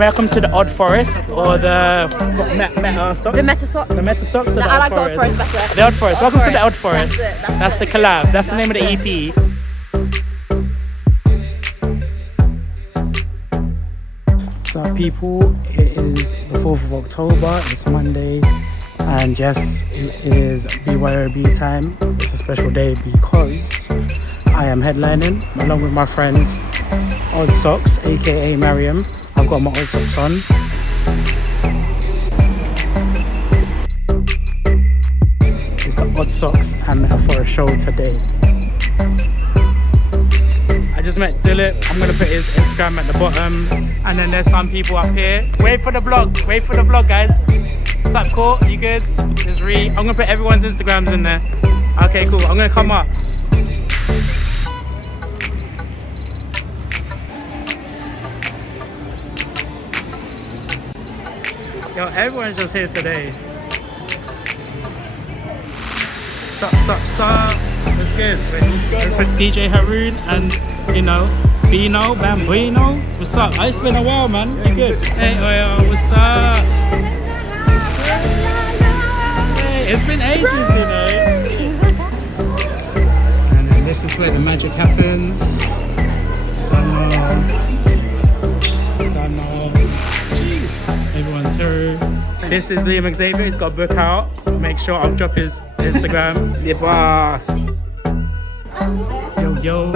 welcome to the Oddforest or the Metasocks. The Metasocks. The Metasocks. No, I like the Oddforest better. The Oddforest. Welcome to the Oddforest. That's the collab. That's the name of the EP. What's up, people? It is the 4th of October. It's Monday, and yes, it is BYOB time. It's a special day because I am headlining along with my friend Oddsocks, aka Mariam. I've got my Oddsocks on. It's the Oddsocks and Metaphorest show today. I just met Dilip. I'm gonna put his Instagram at the bottom, and then there's some people up here. Wait for the vlog. Wait for the vlog, guys. What's up, cool? You good? There's Ree. I'm gonna put everyone's Instagrams in there. Okay, cool. I'm gonna come up. Yo, everyone's just here today. Sup. That's good. Wait, put DJ Haroon and, you know, Bino, Bambino. What's up? It's been a while, man. You good? Hey, what's up? Hey, it's been ages, you know. And then this is where the magic happens. Don't know. Jeez. Everyone's here. This is liamxavier. He's got a book out. Make sure I'll drop his Instagram. Yo.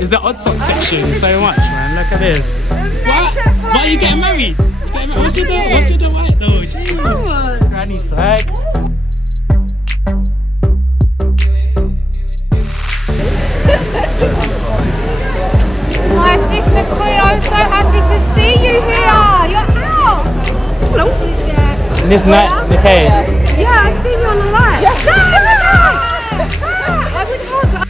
It's the Oddsocks section so much, man. Look at this. What? Why are you getting married? What's your white though? Jeez. Granny swag. My sister Queen, I'm so happy to see you here. You're out. Hello. This night, okay. Yeah, I've seen you on the live. Yeah. I would hug.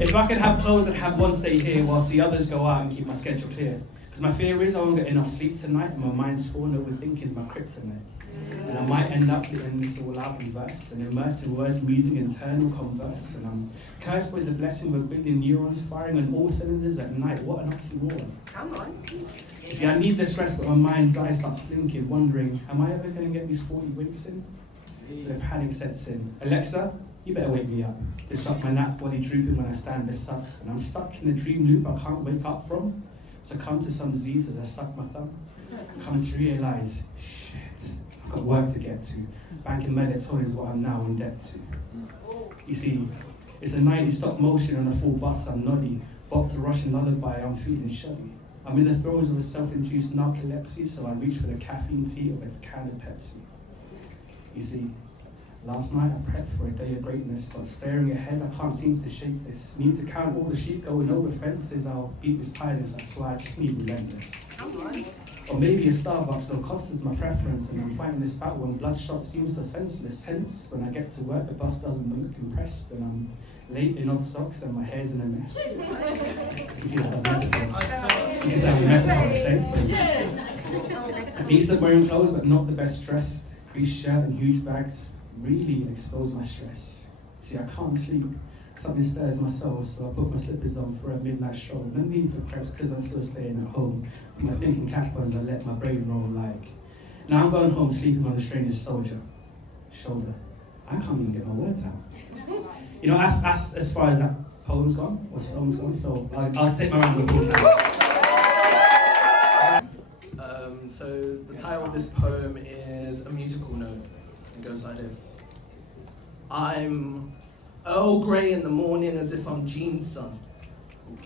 If I could have clothes, I'd have one stay here whilst the others go out and keep my schedule clear. Because my fear is I won't get enough sleep tonight and my mind's full and overthinking's my kryptonite. And I might end up letting this all out in verse and immerse in words, musing internal converse. And I'm cursed with the blessing of a billion neurons firing on all cylinders at night. What an oxymoron. Come on. You see, I need this rest, but my mind's eye starts blinking, wondering, am I ever going to get these 40 winks in? So the panic sets in. Alexa, you better wake me up. Disrupt my nap, body drooping when I stand, this sucks. And I'm stuck in a dream loop I can't wake up from. Succumb to some disease as I suck my thumb. Come to realize, shit, I've got work to get to. Banking melatonin is what I'm now in debt to. You see, it's a 90 stop motion on a full bus, I'm noddy. Bob to Russian lullaby, I'm feeling shoddy. I'm in the throes of a self-induced narcolepsy, so I reach for the caffeine tea of its can of Pepsi. You see, last night I prepped for a day of greatness, but staring ahead I can't seem to shake this. Need to count all the sheep going over fences, I'll beat this tiredness, I swear I just need relentless. Or maybe a Starbucks, no cost is my preference, and I'm fighting this battle when bloodshot seems so senseless. Hence, when I get to work, the bus doesn't look impressed, and I'm late in Oddsocks and my hair's in a mess. You can see that as Metaphorest. You can say I'm Metaphorest, same. Decent wearing clothes, but not the best dressed. Creased shirt and huge bags really expose my stress. See, I can't sleep. Something stirs my soul, so I put my slippers on for a midnight stroll. No need for preps because I'm still staying at home. With my thinking cap on as I let my brain roll like. Now I'm going home sleeping on a stranger's shoulder. I can't even get my words out. You know, as far as that poem's gone, or song's gone, so I'll take my round of applause now. So the title of this poem is a musical note. It goes like this. I'm Earl Grey in the morning as if I'm Gene's son.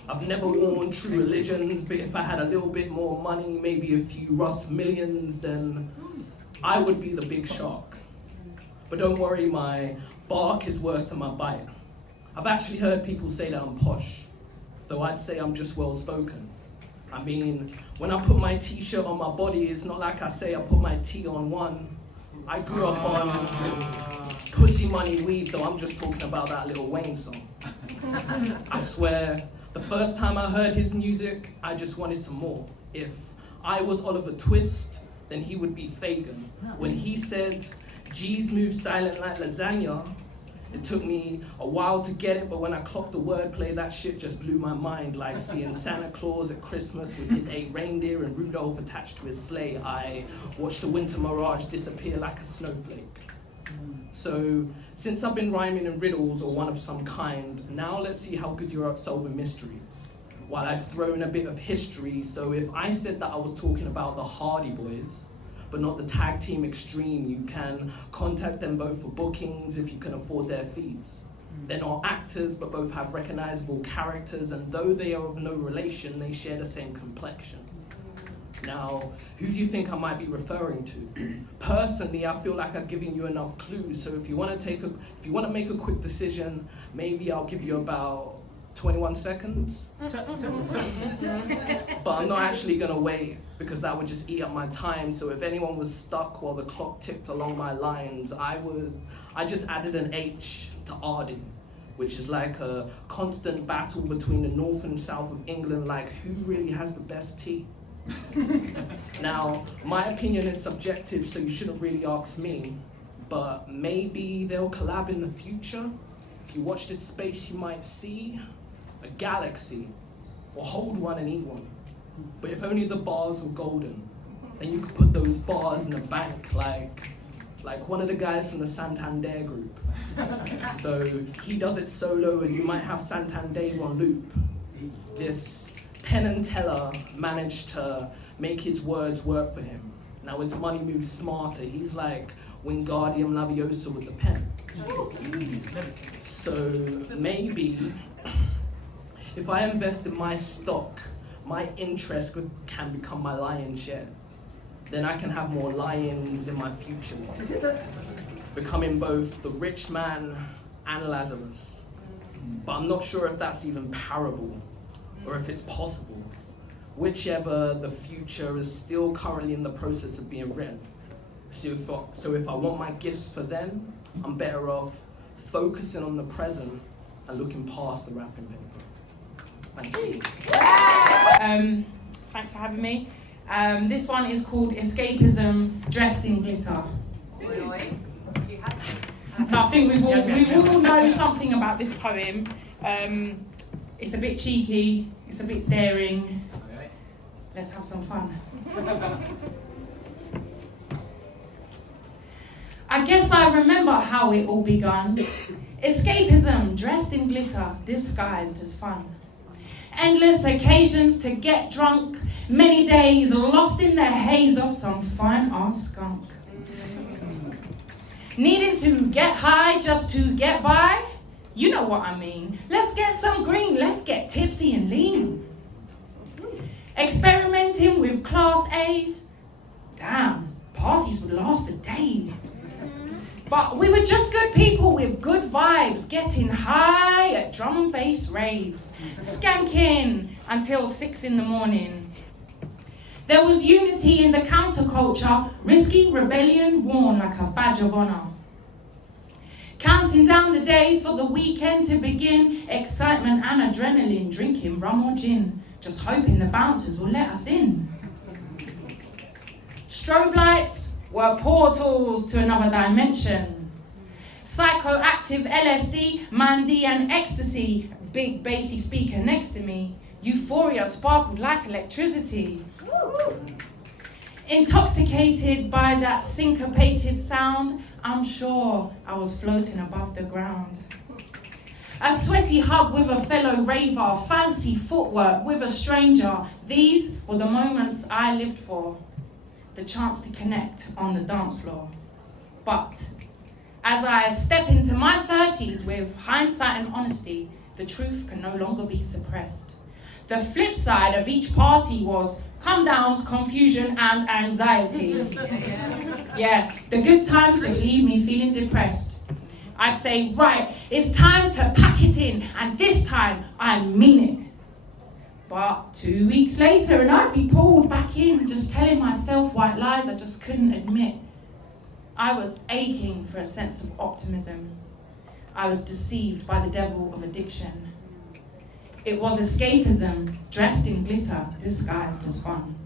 I've never worn true religions, but if I had a little bit more money, maybe a few Rust millions, then I would be the big shark. But don't worry, my bark is worse than my bite. I've actually heard people say that I'm posh, though I'd say I'm just well spoken. I mean, when I put my t-shirt on my body, it's not like I say I put my T on one. I grew up on Pussy Money Weed, though I'm just talking about that Lil Wayne song. I swear, the first time I heard his music, I just wanted some more. If I was Oliver Twist, then he would be Fagin. When he said, G's move silent like lasagna, It took me a while to get it, but when I clocked the wordplay, that shit just blew my mind. Like seeing Santa Claus at Christmas with his 8 reindeer and Rudolph attached to his sleigh. I watched the winter mirage disappear like a snowflake. So, since I've been rhyming in riddles or one of some kind, now let's see how good you're at solving mysteries. While I've thrown a bit of history, so if I said that I was talking about the Hardy Boys, but not the tag team Extreme, you can contact them both for bookings if you can afford their fees. They're not actors, but both have recognizable characters, and though they are of no relation, they share the same complexion. Now, who do you think I might be referring to? Personally, I feel like I've given you enough clues, so if you want to make a quick decision, maybe I'll give you about 21 seconds. But I'm not actually gonna wait, because that would just eat up my time. So if anyone was stuck while the clock ticked along my lines, I just added an H to Ardy, which is like a constant battle between the north and south of England, like who really has the best tea? Now, my opinion is subjective, so you shouldn't really ask me, but maybe they'll collab in the future. If you watch this space, you might see a galaxy, or hold one and eat one. But if only the bars were golden, then you could put those bars in the bank, like one of the guys from the Santander group. Though he does it solo and you might have Santander on loop. This Penn and Teller managed to make his words work for him. Now his money moves smarter. He's like Wingardium Leviosa with the pen. So maybe if I invest in my stock, my interest can become my lion's share. Then I can have more lions in my futures, becoming both the rich man and Lazarus. But I'm not sure if that's even parable, or if it's possible. Whichever, the future is still currently in the process of being written. So if I want my gifts for them, I'm better off focusing on the present and looking past the wrapping paper. Thanks. Thanks for having me. This one is called Escapism Dressed in Glitter. So I think we all know something about this poem. It's a bit cheeky, it's a bit daring. Let's have some fun. I guess I remember how it all begun. Escapism dressed in glitter, disguised as fun. Endless occasions to get drunk, many days lost in the haze of some fine-ass skunk. Needing to get high just to get by? You know what I mean. Let's get some green, let's get tipsy and lean. Experimenting with class A's? Damn, parties would last for days. But we were just good people with good vibes, getting high at drum and bass raves, skanking until 6 in the morning. There was unity in the counterculture, risky rebellion worn like a badge of honor. Counting down the days for the weekend to begin, excitement and adrenaline, drinking rum or gin, just hoping the bouncers will let us in. Strobe lights were portals to another dimension. Psychoactive LSD, Mandy and ecstasy, big bassy speaker next to me. Euphoria sparkled like electricity. Intoxicated by that syncopated sound, I'm sure I was floating above the ground. A sweaty hug with a fellow raver, fancy footwork with a stranger. These were the moments I lived for. The chance to connect on the dance floor. But as I step into my 30s with hindsight and honesty, the truth can no longer be suppressed. The flip side of each party was come downs, confusion and anxiety. Yeah, the good times just leave me feeling depressed. I'd say, right, it's time to pack it in, and this time I mean it. But 2 weeks later, and I'd be pulled back in, just telling myself white lies I just couldn't admit. I was aching for a sense of optimism. I was deceived by the devil of addiction. It was escapism, dressed in glitter, disguised as fun.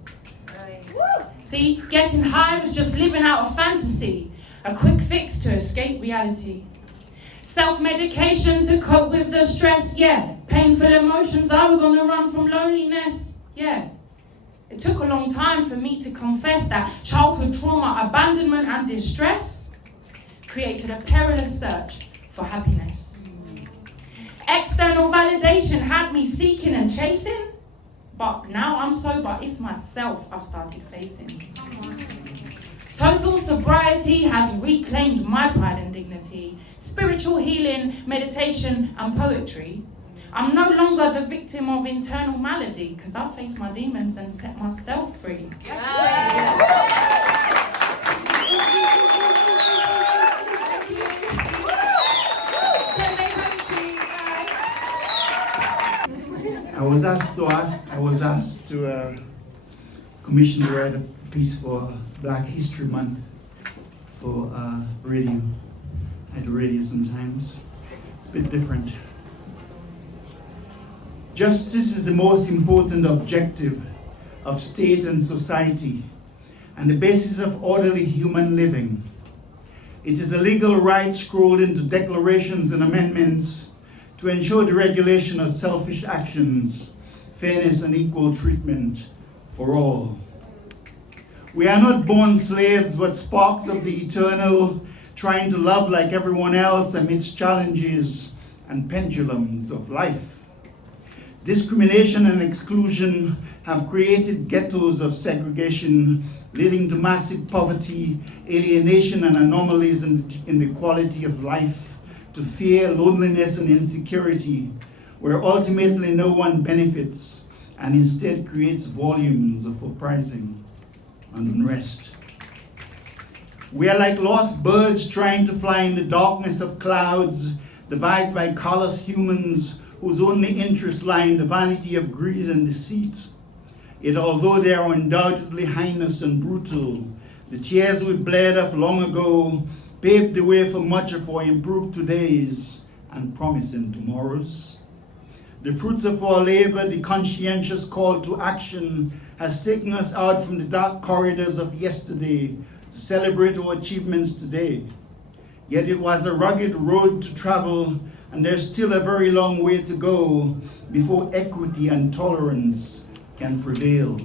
See, getting high was just living out a fantasy, a quick fix to escape reality. Self-medication to cope with the stress, yeah. Painful emotions, I was on the run from loneliness, yeah. It took a long time for me to confess that childhood trauma, abandonment and distress created a perilous search for happiness. External validation had me seeking and chasing, but now I'm sober, it's myself I've started facing. Total sobriety has reclaimed my pride and dignity. Spiritual healing, meditation and poetry. I'm no longer the victim of internal malady because I faced my demons and set myself free. I was asked to commission to write a piece for Black History Month for radio. I do radio sometimes. It's a bit different. Justice is the most important objective of state and society and the basis of orderly human living. It is a legal right scrolled into declarations and amendments to ensure the regulation of selfish actions, fairness and equal treatment for all. We are not born slaves, but sparks of the eternal, trying to love like everyone else amidst challenges and pendulums of life. Discrimination and exclusion have created ghettos of segregation, leading to massive poverty, alienation and anomalies in the quality of life, to fear, loneliness and insecurity, where ultimately no one benefits and instead creates volumes of uprising and unrest. We are like lost birds trying to fly in the darkness of clouds, devised by callous humans whose only interests lie in the vanity of greed and deceit. Yet although they are undoubtedly heinous and brutal, the tears we bled of long ago paved the way for much of our improved todays and promising tomorrows. The fruits of our labor, the conscientious call to action, has taken us out from the dark corridors of yesterday to celebrate our achievements today. Yet it was a rugged road to travel, and there's still a very long way to go before equity and tolerance can prevail.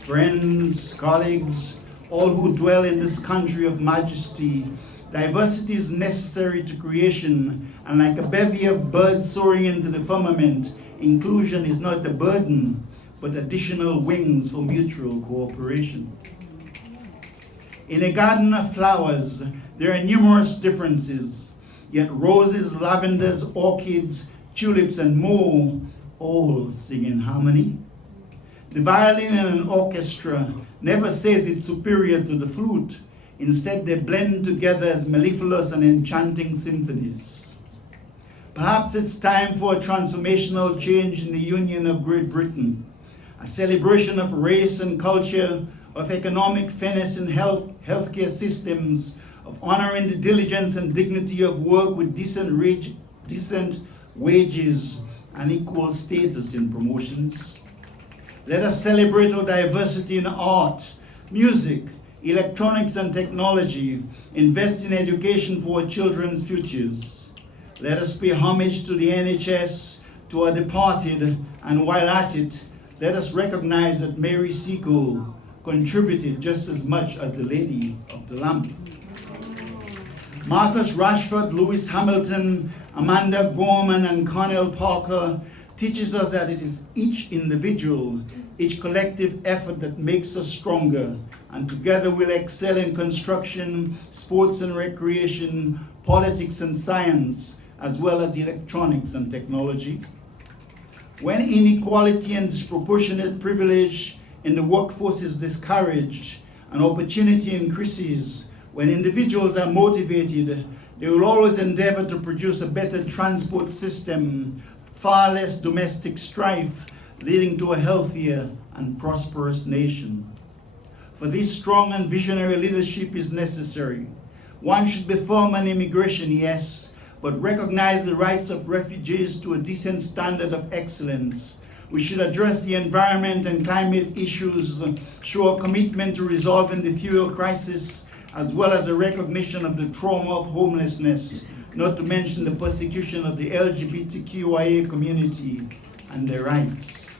Friends, colleagues, all who dwell in this country of majesty, diversity is necessary to creation, and like a bevy of birds soaring into the firmament, inclusion is not a burden, but additional wings for mutual cooperation. In a garden of flowers, there are numerous differences, yet roses, lavenders, orchids, tulips, and more all sing in harmony. The violin in an orchestra never says it's superior to the flute. Instead, they blend together as mellifluous and enchanting symphonies. Perhaps it's time for a transformational change in the Union of Great Britain, a celebration of race and culture, of economic fairness in healthcare systems, of honoring the diligence and dignity of work with decent wages and equal status in promotions. Let us celebrate our diversity in art, music, electronics and technology, invest in education for our children's futures. Let us pay homage to the NHS, to our departed, and while at it, let us recognize that Mary Seacole contributed just as much as the Lady of the Lamp. Marcus Rashford, Lewis Hamilton, Amanda Gorman, and Cornell Parker teaches us that it is each individual, each collective effort that makes us stronger, and together we'll excel in construction, sports and recreation, politics and science, as well as electronics and technology. When inequality and disproportionate privilege in the workforce is discouraged and opportunity increases, when individuals are motivated, they will always endeavor to produce a better transport system, far less domestic strife, leading to a healthier and prosperous nation. For this strong and visionary leadership is necessary. One should be firm on immigration, yes, but recognize the rights of refugees to a decent standard of excellence. We should address the environment and climate issues, show a commitment to resolving the fuel crisis, as well as a recognition of the trauma of homelessness, not to mention the persecution of the LGBTQIA community and their rights.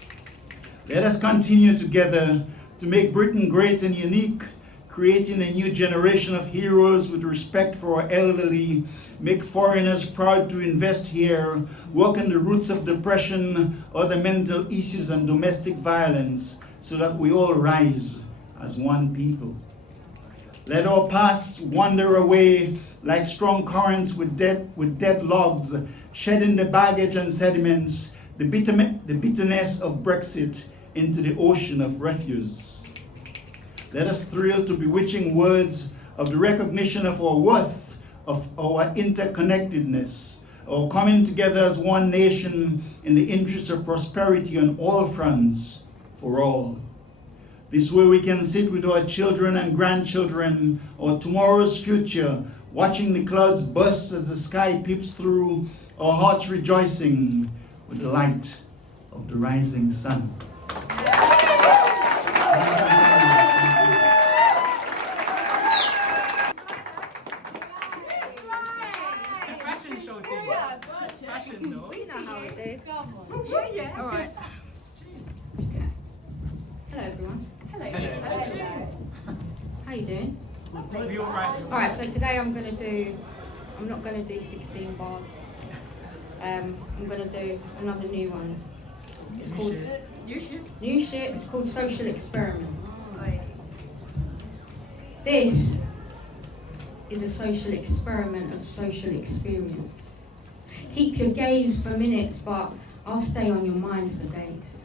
Let us continue together to make Britain great and unique, creating a new generation of heroes with respect for our elderly, make foreigners proud to invest here, work on the roots of depression, other mental issues and domestic violence, so that we all rise as one people. Let our pasts wander away like strong currents with dead logs, shedding the baggage and sediments, the bitterness of Brexit into the ocean of refuse. Let us thrill to bewitching words of the recognition of our worth, of our interconnectedness, our coming together as one nation in the interest of prosperity on all fronts for all. This way we can sit with our children and grandchildren, or tomorrow's future, watching the clouds burst as the sky peeps through, our hearts rejoicing with the light of the rising sun. Fashion show team. Fashion, no? We know how it is. Yeah. All right. Hello, everyone. Hello. How you doing? We all right? All right. So today I'm not gonna do 16 bars. I'm gonna do another new one. It's called New Shit. It's called Social Experiment. This is a social experiment of social experience. Keep your gaze for minutes, but I'll stay on your mind for days.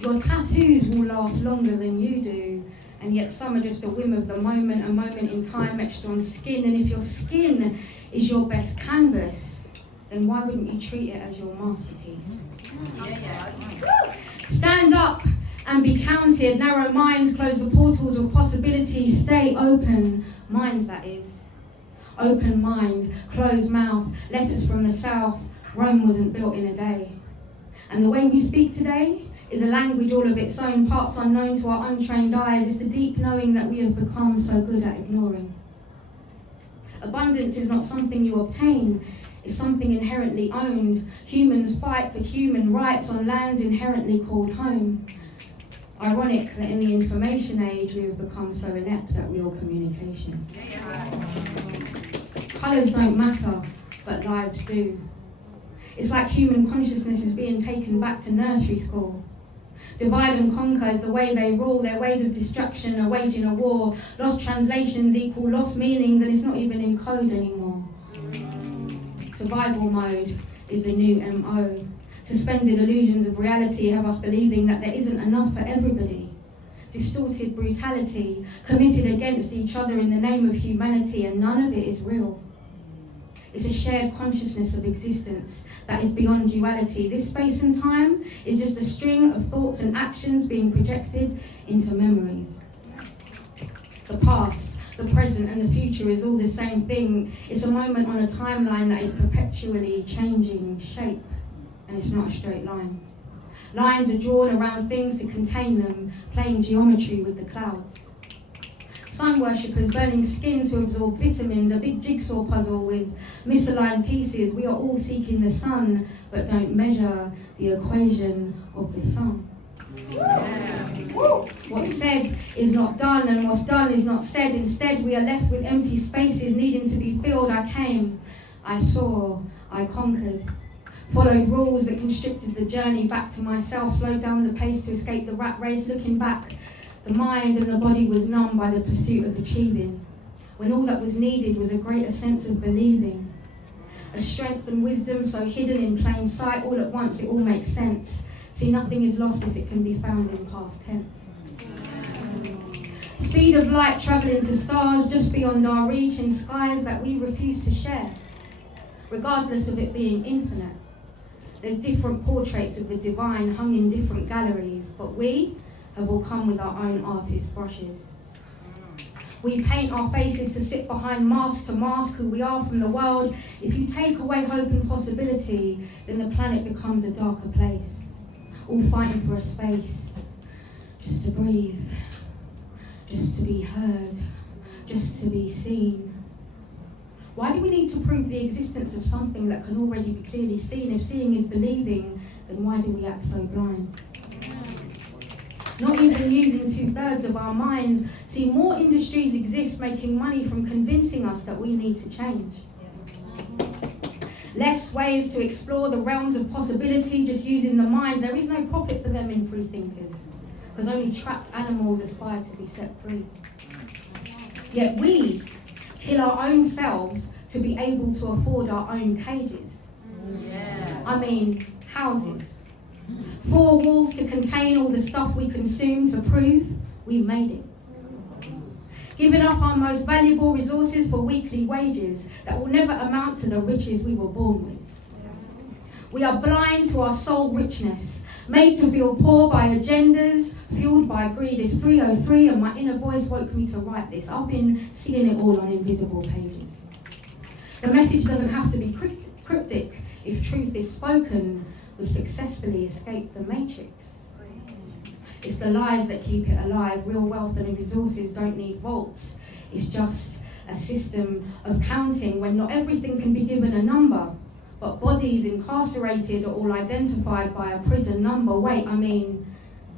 Your tattoos will last longer than you do, and yet some are just a whim of the moment, a moment in time etched on skin. And if your skin is your best canvas, then why wouldn't you treat it as your masterpiece? Stand up and be counted. Narrow minds close the portals of possibility. Stay open, mind that is. Open mind, closed mouth, letters from the south. Rome wasn't built in a day. And the way we speak today is a language all of its own, parts unknown to our untrained eyes. It's the deep knowing that we have become so good at ignoring. Abundance is not something you obtain, it's something inherently owned. Humans fight for human rights on lands inherently called home. Ironic that in the information age we have become so inept at real communication. Colours don't matter, but lives do. It's like human consciousness is being taken back to nursery school. Divide and conquer is the way they rule. Their ways of destruction are waging a war. Lost translations equal lost meanings, and it's not even in code anymore. Survival mode is the new MO. Suspended illusions of reality have us believing that there isn't enough for everybody. Distorted brutality, committed against each other in the name of humanity, and none of it is real. It's a shared consciousness of existence that is beyond duality. This space and time is just a string of thoughts and actions being projected into memories. The past, the present and the future is all the same thing. It's a moment on a timeline that is perpetually changing shape, and it's not a straight line. Lines are drawn around things to contain them, playing geometry with the clouds. Sun worshippers burning skin to absorb vitamins, a big jigsaw puzzle with misaligned pieces. We are all seeking the sun, but don't measure the equation of the sun. What's said is not done, and what's done is not said. Instead, we are left with empty spaces needing to be filled. I came, I saw, I conquered. Followed rules that constricted the journey back to myself, slowed down the pace to escape the rat race. Looking back, the mind and the body was numb by the pursuit of achieving, when all that was needed was a greater sense of believing. A strength and wisdom so hidden in plain sight, all at once it all makes sense. See, nothing is lost if it can be found in past tense. Speed of light travelling to stars just beyond our reach, in skies that we refuse to share, regardless of it being infinite. There's different portraits of the divine hung in different galleries, but we have all come with our own artist brushes. We paint our faces to sit behind mask to mask who we are from the world. If you take away hope and possibility, then the planet becomes a darker place. All fighting for a space, just to breathe, just to be heard, just to be seen. Why do we need to prove the existence of something that can already be clearly seen? If seeing is believing, then why do we act so blind? Not even using 2/3 of our minds. See, more industries exist making money from convincing us that we need to change. Less ways to explore the realms of possibility just using the mind. There is no profit for them in free thinkers, because only trapped animals aspire to be set free. Yet we kill our own selves to be able to afford our own cages. I mean, houses. 4 walls to contain all the stuff we consume to prove we made it. Giving up our most valuable resources for weekly wages that will never amount to the riches we were born with. We are blind to our soul richness, made to feel poor by agendas, fueled by greed. It's 3:03 and my inner voice woke me to write this. I've been seeing it all on invisible pages. The message doesn't have to be cryptic. If truth is spoken, we've successfully escaped the matrix. It's the lies that keep it alive. Real wealth and resources don't need vaults. It's just a system of counting when not everything can be given a number. But bodies incarcerated are all identified by a prison number. Wait, I mean,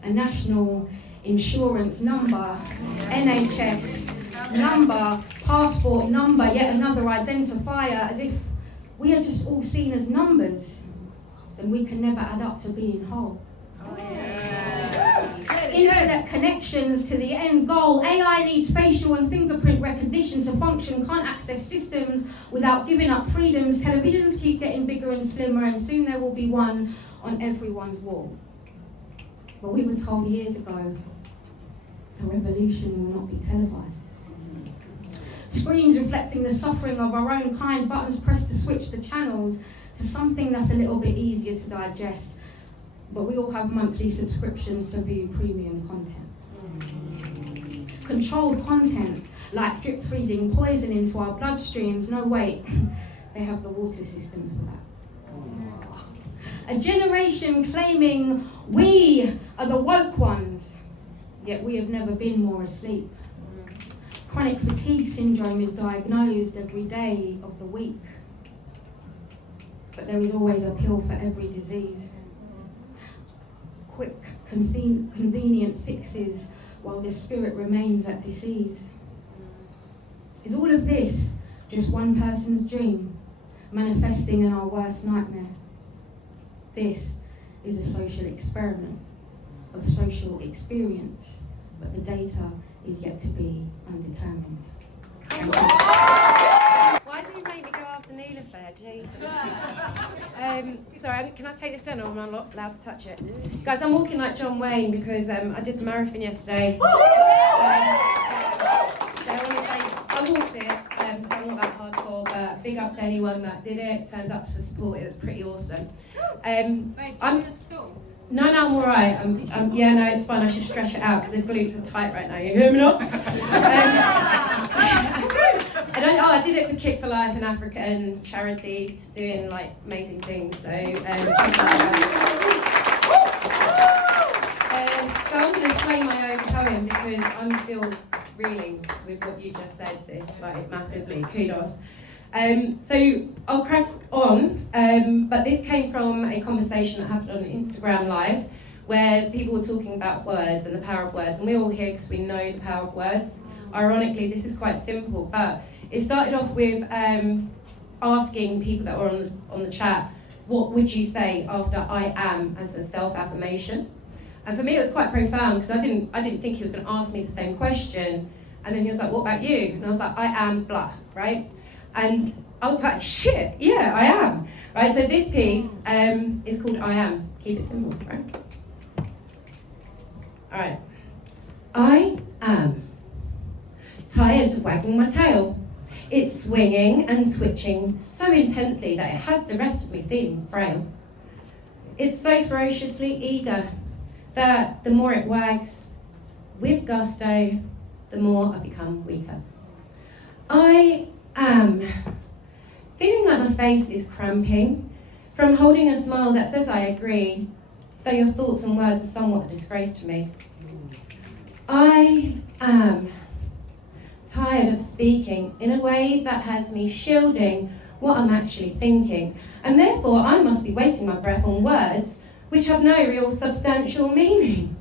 a national insurance number, NHS number, passport number, yet another identifier, as if we are just all seen as numbers, then we can never add up to being whole. Infinite connections to the end goal. AI needs facial and fingerprint recognition to function, can't access systems without giving up freedoms. Televisions keep getting bigger and slimmer, and soon there will be one on everyone's wall. But we were told years ago, the revolution will not be televised. Screens reflecting the suffering of our own kind, buttons pressed to switch the channels to something that's a little bit easier to digest. But we all have monthly subscriptions to view premium content. Controlled content, like drip feeding poison into our bloodstreams. No, wait, they have the water systems for that. A generation claiming we are the woke ones, yet we have never been more asleep. Chronic fatigue syndrome is diagnosed every day of the week. But there is always a pill for every disease. Quick, convenient fixes while the spirit remains at disease. Is all of this just one person's dream, manifesting in our worst nightmare? This is a social experiment of social experience, but the data is yet to be undetermined. Why do you make me go after Neelofer? Jesus. Sorry, can I take this down or am I not allowed to touch it? Guys, I'm walking like John Wayne because I did the marathon yesterday. So I want to say, I walked it, so I'm not that hardcore, but big up to anyone that did it, turns up for support, it was pretty awesome. No, I'm alright. Yeah, no, it's fine. I should stretch it out because the glutes are tight right now. You hear me now? I did it for Kick for Life, an African charity, doing like amazing things. So, so I'm going to slay my own poem because I'm still reeling with what you just said, sis. Like massively, kudos. So I'll crack on, but this came from a conversation that happened on Instagram Live where people were talking about words and the power of words, and we're all here because we know the power of words. Ironically, this is quite simple, but it started off with asking people that were on the chat, what would you say after I am as a self-affirmation? And for me it was quite profound because I didn't think he was going to ask me the same question, and then he was like, what about you? And I was like, I am blah, right? And I was like, shit, yeah, I am. Right, so this piece is called I Am. Keep it simple, right? All right. I am tired of wagging my tail. It's swinging and twitching so intensely that it has the rest of me feeling frail. It's so ferociously eager that the more it wags with gusto, the more I become weaker. I am feeling like my face is cramping from holding a smile that says I agree, though your thoughts and words are somewhat a disgrace to me. I am tired of speaking in a way that has me shielding what I'm actually thinking, and therefore I must be wasting my breath on words which have no real substantial meaning.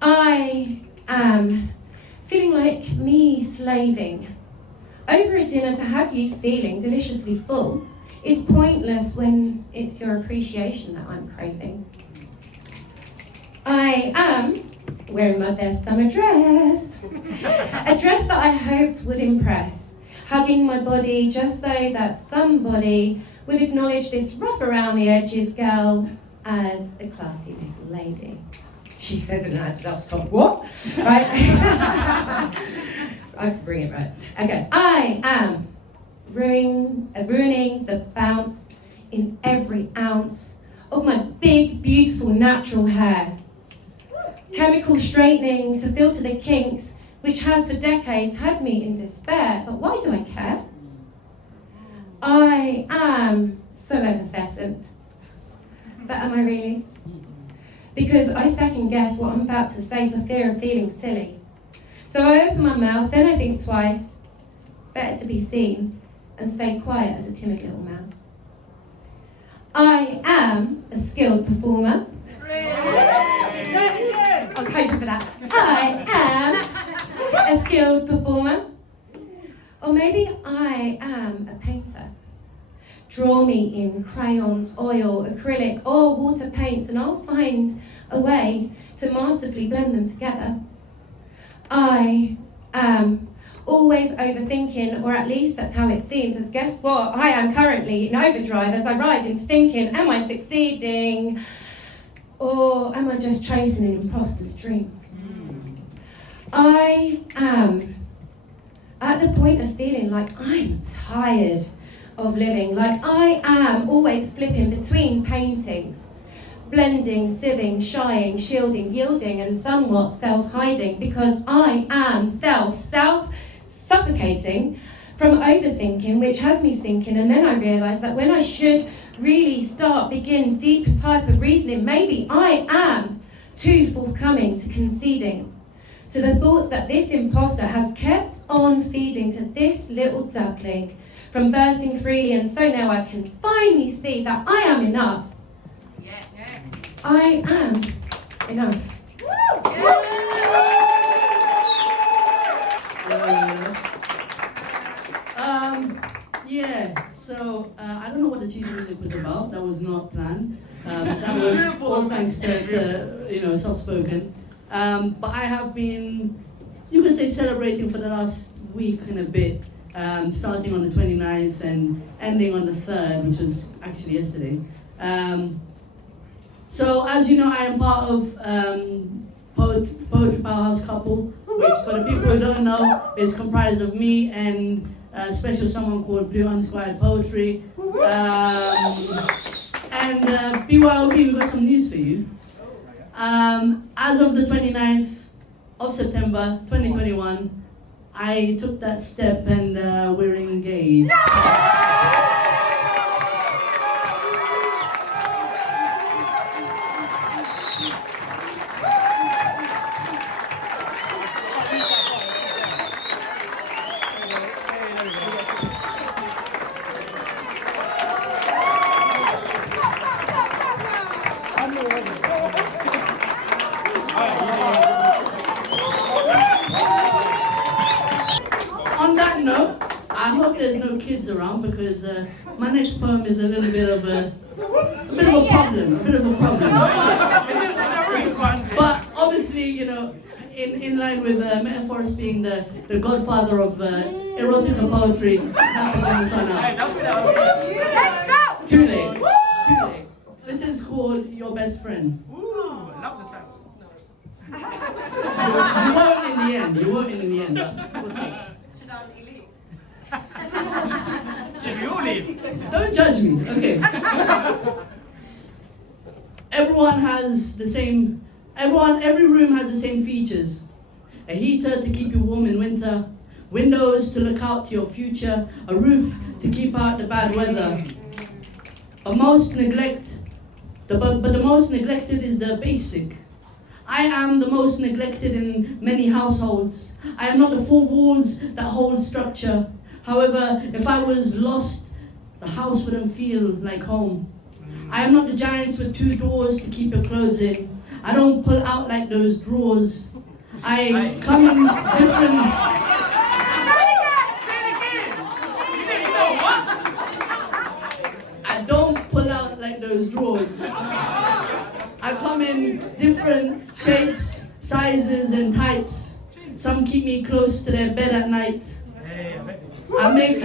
I am feeling like me slaving over a dinner to have you feeling deliciously full is pointless when it's your appreciation that I'm craving. I am wearing my best summer dress, a dress that I hoped would impress, hugging my body just so that somebody would acknowledge this rough around the edges girl as a classy little lady. She says it now, that's top. What? Right? I can bring it right. Okay. I am ruining the bounce in every ounce of my big, beautiful, natural hair. Chemical straightening to filter the kinks, which has for decades had me in despair. But why do I care? I am so effervescent. But am I really? Because I second guess what I'm about to say for fear of feeling silly. So I open my mouth, then I think twice. Better to be seen and stay quiet as a timid little mouse. I am a skilled performer. I was hoping for that. I am a skilled performer. Or maybe I am a painter. Draw me in crayons, oil, acrylic, or water paints, and I'll find a way to masterfully blend them together. I am always overthinking, or at least that's how it seems, as guess what? I am currently in overdrive as I ride into thinking, am I succeeding? Or am I just chasing an imposter's dream? I am at the point of feeling like I'm tired of living, like I am always flipping between paintings, blending, sieving, shying, shielding, yielding, and somewhat self-hiding, because I am self-suffocating from overthinking, which has me sinking. And then I realise that when I should really begin deeper type of reasoning, maybe I am too forthcoming to conceding to the thoughts that this imposter has kept on feeding to this little duckling from bursting freely, and so now I can finally see that I am enough. Yes. I am enough. So I don't know what the cheesy music was about. That was not planned. That was all thanks to soft-spoken. But I have been, you can say, celebrating for the last week and a bit, starting on the 29th and ending on the 3rd, which was actually yesterday. So as you know, I am part of Poetry Powerhouse Couple, which for the people who don't know is comprised of me and special someone called BYOB. And BYOB, we've got some news for you. As of the 29th of September 2021, I took that step and we're engaged. On that note, I hope there's no kids around because my next poem is a little bit of a problem. But obviously, in line with Metaphorest being the godfather of erotica poetry, Too late. This is called Your Best Friend. You won't in the end, but what's up? Should we all leave? Don't judge me, okay. Every room has the same features. A heater to keep you warm in winter, windows to look out to your future, a roof to keep out the bad weather. But the most neglected is the basic. I am the most neglected in many households. I am not the four walls that hold structure. However, if I was lost, the house wouldn't feel like home. I am not the giants with 2 doors to keep your clothes in. I don't pull out like those drawers. I come in different... I don't pull out like those drawers. I come in different shapes, sizes, and types. Some keep me close to their bed at night. I make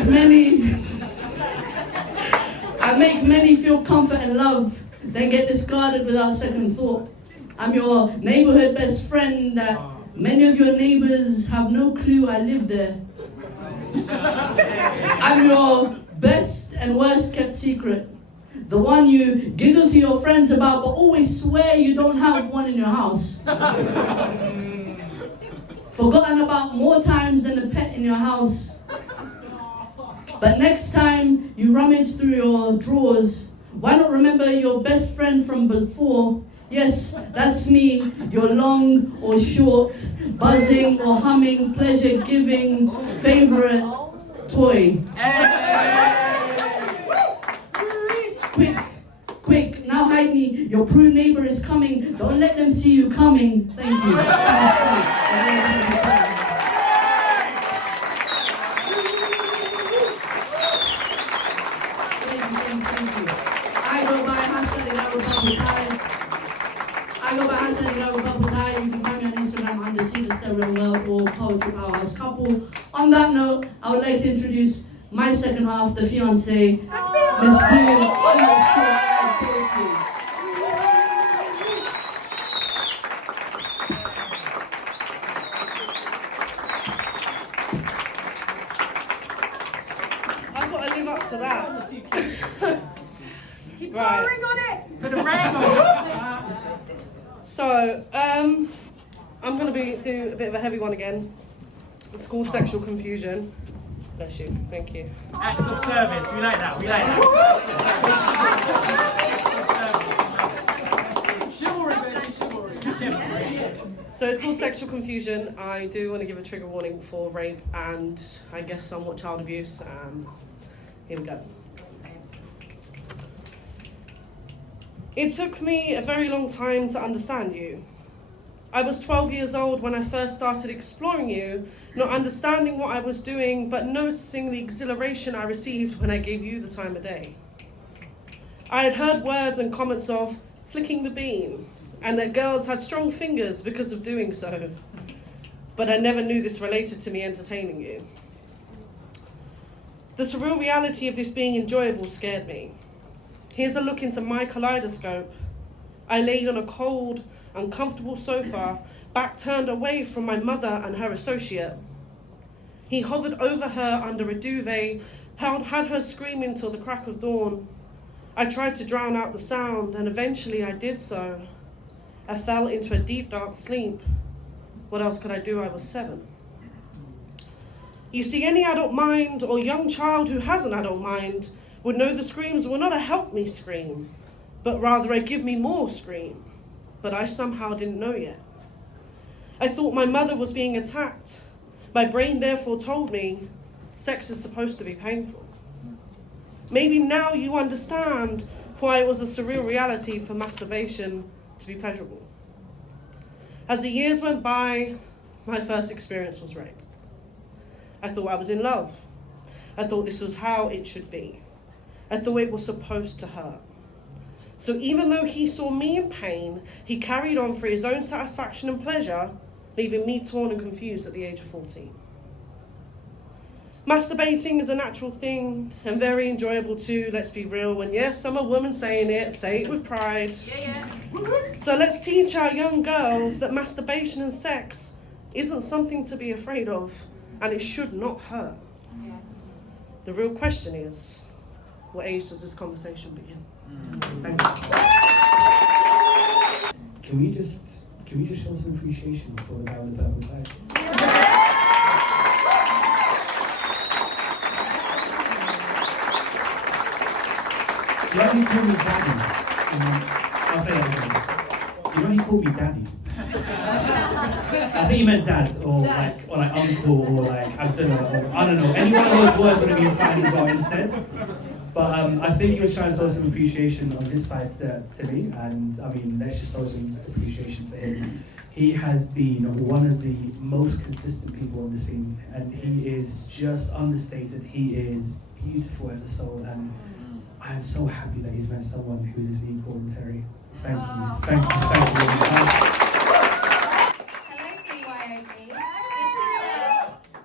many feel comfort and love, then get discarded without second thought. I'm your neighborhood best friend that many of your neighbors have no clue I live there. I'm your best and worst kept secret. The one you giggle to your friends about but always swear you don't have one in your house. Forgotten about more times than a pet in your house. But next time you rummage through your drawers, why not remember your best friend from before? Yes, that's me, your long or short, buzzing or humming, pleasure-giving, favorite toy. Quick, now hide me. Your prude neighbor is coming. Don't let them see you coming. Thank you. Thank you. I go by #LiamXavierwrites. You can find me on Instagram under cdestawrittenworld or Poetry Powerhouse Couple. On that note, I would like to introduce my second half, the fiancé, ms.lee.writes. I've got to live up to that. Keep Right. pouring on it. Put a rag on it. So, I'm going to do a bit of a heavy one again. It's called Sexual Confusion. Bless you. Thank you. Acts of service. We like that. We like that. Chivalry, baby. Chivalry. So it's called Sexual Confusion. I do want to give a trigger warning for rape and I guess somewhat child abuse. Here we go. It took me a very long time to understand you. I was 12 years old when I first started exploring you, not understanding what I was doing, but noticing the exhilaration I received when I gave you the time of day. I had heard words and comments of flicking the bean, and that girls had strong fingers because of doing so, but I never knew this related to me entertaining you. The surreal reality of this being enjoyable scared me. Here's a look into my kaleidoscope. I laid on a cold, uncomfortable sofa, back turned away from my mother and her associate. He hovered over her under a duvet, had her screaming till the crack of dawn. I tried to drown out the sound, and eventually I did so. I fell into a deep, dark sleep. What else could I do? I was 7. You see, any adult mind or young child who has an adult mind would know the screams were not a help me scream, but rather a give me more scream. But I somehow didn't know yet. I thought my mother was being attacked. My brain therefore told me sex is supposed to be painful. Maybe now you understand why it was a surreal reality for masturbation to be pleasurable. As the years went by, my first experience was rape. I thought I was in love. I thought this was how it should be. I thought it was supposed to hurt. So even though he saw me in pain, he carried on for his own satisfaction and pleasure, leaving me torn and confused at the age of 14. Masturbating is a natural thing and very enjoyable too, let's be real. And yes, I'm a woman saying it, say it with pride. Yeah. So let's teach our young girls that masturbation and sex isn't something to be afraid of, and it should not hurt. Yeah. The real question is, what age does this conversation begin? Thank you. Can we just show some appreciation for the guy with the purple tie? You know he called me daddy. I'll say that again. You know he called me daddy. I think you meant dad, or like uncle, or like I don't know. Any one of those words would have been fine as well instead. But I think he was trying to show some appreciation on his side to me, and I mean, let's just show some appreciation to him. He has been one of the most consistent people on the scene, and he is just understated. He is beautiful as a soul, and I am so happy that he's met someone who is his equal in Terry. Thank you, thank you, thank you. Hello, BYOB.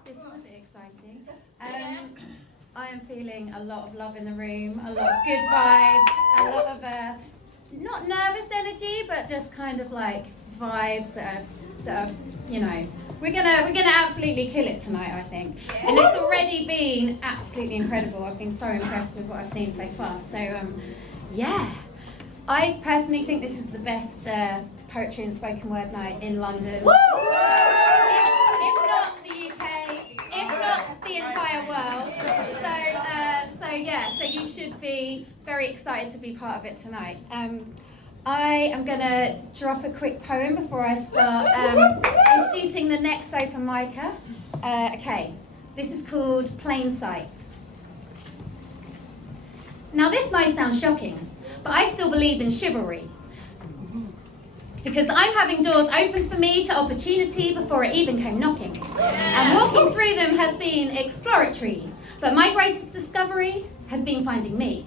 This is a bit exciting. I am feeling a lot of love in the room, a lot of good vibes, a lot of not nervous energy, but just kind of like vibes that are you know, we're gonna absolutely kill it tonight, I think. And it's already been absolutely incredible. I've been so impressed with what I've seen so far. So yeah, I personally think this is the best poetry and spoken word night in London. If not the UK, if not the entire world. So yeah, so you should be very excited to be part of it tonight. I am going to drop a quick poem before I start introducing the next open micer. Okay, this is called Plain Sight. Now this might sound shocking, but I still believe in chivalry. Because I'm having doors open for me to opportunity before it even came knocking. And walking through them has been exploratory, but my greatest discovery has been finding me.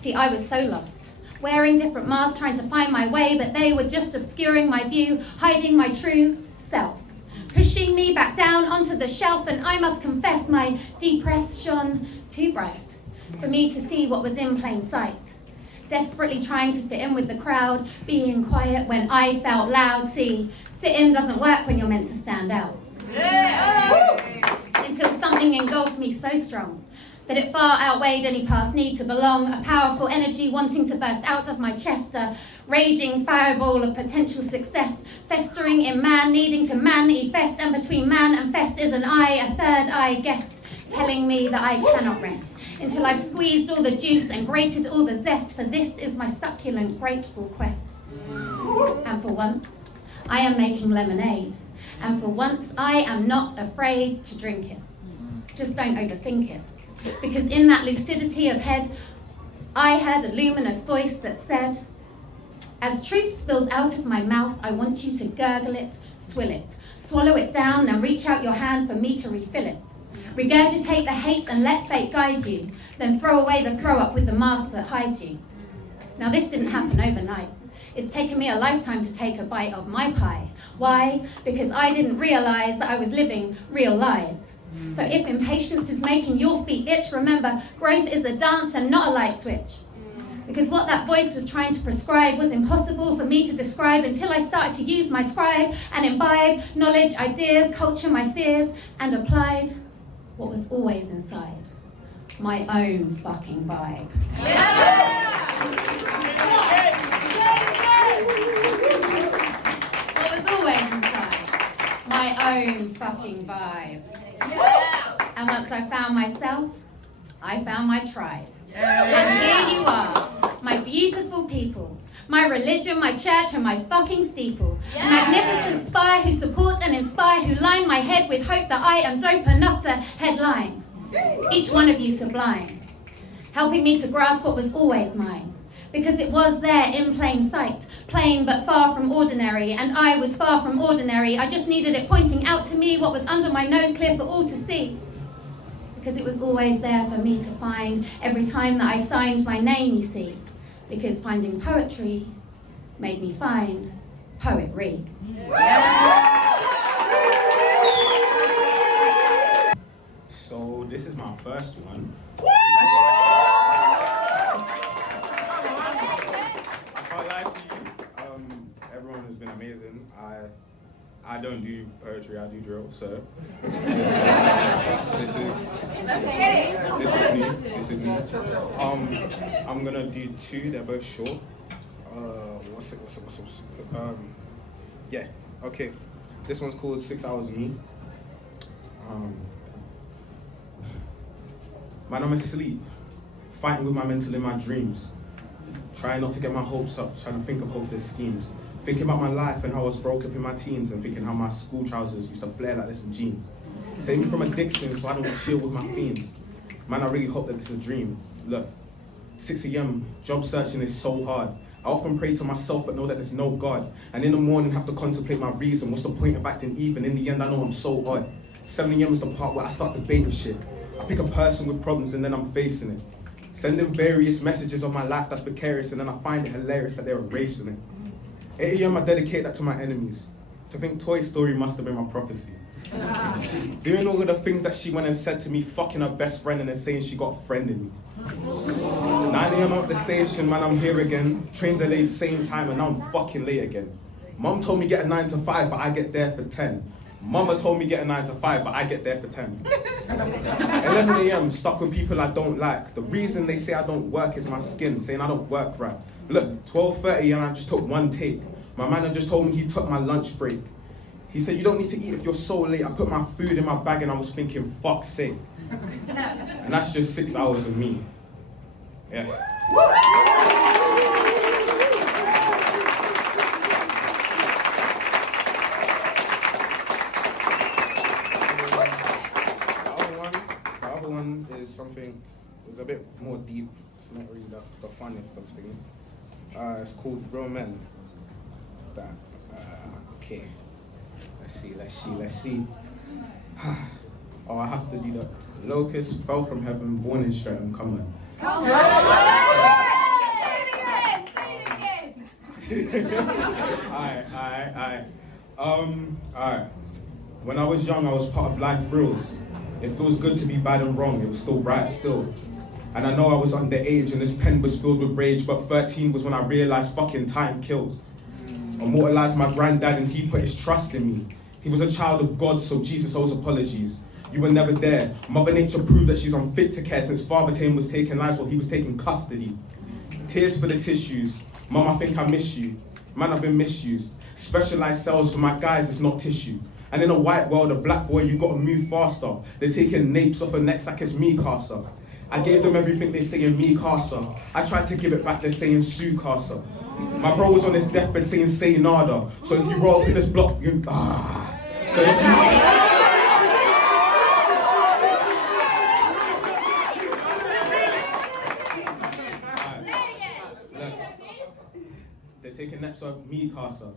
See, I was so lost, wearing different masks, trying to find my way, but they were just obscuring my view, hiding my true self, pushing me back down onto the shelf, and I must confess my depressed shone too bright for me to see what was in plain sight. Desperately trying to fit in with the crowd, being quiet when I felt loud. See, sit-in doesn't work when you're meant to stand out. Until something engulfed me so strong that it far outweighed any past need to belong, a powerful energy wanting to burst out of my chest, a raging fireball of potential success, festering in man, needing to manifest, and between man and fest is an eye, a third eye guest, telling me that I cannot rest until I've squeezed all the juice and grated all the zest, for this is my succulent, grateful quest. And for once, I am making lemonade, and for once, I am not afraid to drink it. Just don't overthink it. Because in that lucidity of head, I heard a luminous voice that said, as truth spills out of my mouth, I want you to gurgle it, swill it, swallow it down, then reach out your hand for me to refill it. Regurgitate the hate and let fate guide you, then throw away the throw up with the mask that hides you. Now this didn't happen overnight. It's taken me a lifetime to take a bite of my pie. Why? Because I didn't realize that I was living real lies. So if impatience is making your feet itch, remember, growth is a dance and not a light switch. Because what that voice was trying to prescribe was impossible for me to describe until I started to use my scribe and imbibe knowledge, ideas, culture, my fears, and applied what was always inside, my own fucking vibe. What was always inside, my own fucking vibe. And once I found myself, I found my tribe. And here you are, my beautiful people, my religion, my church, and my fucking steeple. A magnificent spire who support and inspire, who line my head with hope that I am dope enough to headline. Each one of you sublime, helping me to grasp what was always mine. Because it was there in plain sight, plain but far from ordinary, and I was far from ordinary. I just needed it pointing out to me what was under my nose, clear for all to see. Because it was always there for me to find every time that I signed my name, you see. Because finding poetry made me find poetry. So this is my first one. I can't lie to you. Everyone has been amazing. I don't do poetry, I do drill, so this is me. I'm gonna do two, they're both short. What's it? Yeah, okay. This one's called 6 Hours Me. Man, I'm asleep, fighting with my mental in my dreams. Trying not to get my hopes up, trying to think of hopeless schemes. Thinking about my life and how I was broke up in my teens and thinking how my school trousers used to flare like this in jeans. Save me from addiction so I don't chill with my fiends. Man, I really hope that this is a dream. Look, 6 a.m, job searching is so hard. I often pray to myself but know that there's no God. And in the morning have to contemplate my reason. What's the point of acting even? In the end I know I'm so odd. 7 a.m. is the part where I start debating shit. I pick a person with problems and then I'm facing it. Sending various messages of my life that's precarious and then I find it hilarious that they're erasing it. 8 a.m. I dedicate that to my enemies. To think Toy Story must have been my prophecy. Doing all of the things that she went and said to me, fucking her best friend and then saying she got a friend in me. 9 a.m. at the station, man, I'm here again. Train delayed same time and now I'm fucking late again. Mum told me get a 9 to 5 but I get there for 10. Mama told me get a 9 to 5 but I get there for 10. 11 a.m. stuck with people I don't like. The reason they say I don't work is my skin, saying I don't work right. Look, 12:30 and I just took one take. My manager just told me he took my lunch break. He said, you don't need to eat if you're so late. I put my food in my bag and I was thinking, fuck's sake. And that's just 6 hours of me. Yeah. The other one is something, it's a bit more deep. It's not really the funniest of things. It's called Romariowillent. Okay. Let's see. Oh, I have to do that. Locust fell from heaven, born in Streatham, come on. Come on! Say it again! Alright. When I was young, I was part of life thrills. It feels good to be bad and wrong, it was still bright still. And I know I was underage and this pen was filled with rage, but 13 was when I realized fucking time kills. Immortalized my granddad and he put his trust in me. He was a child of God, so Jesus owes apologies. You were never there. Mother Nature proved that she's unfit to care since Father Time was taking lives while he was taking custody. Tears for the tissues. Mum, I think I miss you. Man, I've been misused. Specialized cells for my guys, it's not tissue. And in a white world, a black boy, you gotta move faster. They're taking napes off her necks like it's me, Casa. I gave them everything they say in me, Casa. I tried to give it back, they're saying Sue, Casa. My bro was on his deathbed saying say nada. So if you roll up in this block, you So if you they're taking naps of me, Casa.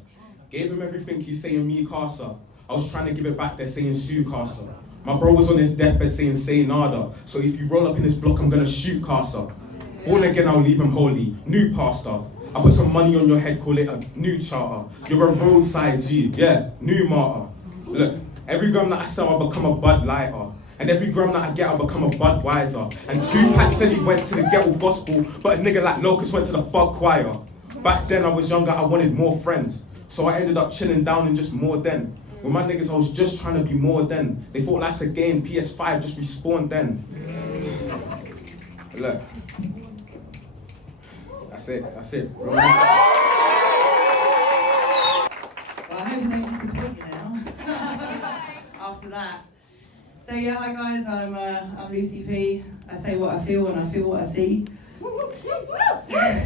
Gave him everything, he's saying me, Casa. I was trying to give it back, they're saying Sue, Casa. My bro was on his deathbed saying say nada. So if you roll up in this block, I'm gonna shoot, Casa. Born again, I'll leave him holy. New pastor. I put some money on your head, call it a new charter. You're a roadside G, yeah, new martyr. Look, every gram that I sell, I become a Bud Lighter. And every gram that I get, I become a Budweiser. And Tupac said he went to the ghetto gospel, but a nigga like Locust went to the fuck choir. Back then I was younger, I wanted more friends. So I ended up chilling down in just more then. With my niggas, I was just trying to be more then. They thought life's a game, PS5 just respawned then. Look. That's it. Well, I hope I don't disappoint you now. After that. So yeah, hi guys, I'm Lucy P. I say what I feel and I feel what I see.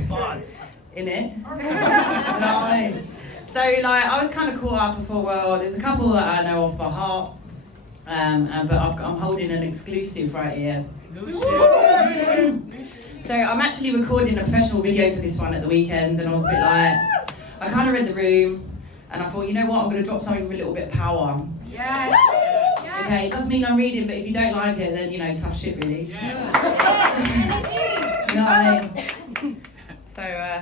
Buzz. In it. You know what I mean? So like, I was kind of caught up and thought, well, there's a couple that I know off by heart, but I'm holding an exclusive right here. So I'm actually recording a professional video for this one at the weekend, and I was a bit like, I kind of read the room, and I thought, you know what, I'm going to drop something with a little bit of power. Yeah. Okay, it doesn't mean I'm reading, but if you don't like it, then, you know, tough shit, really. Yeah. You know what I mean? So, I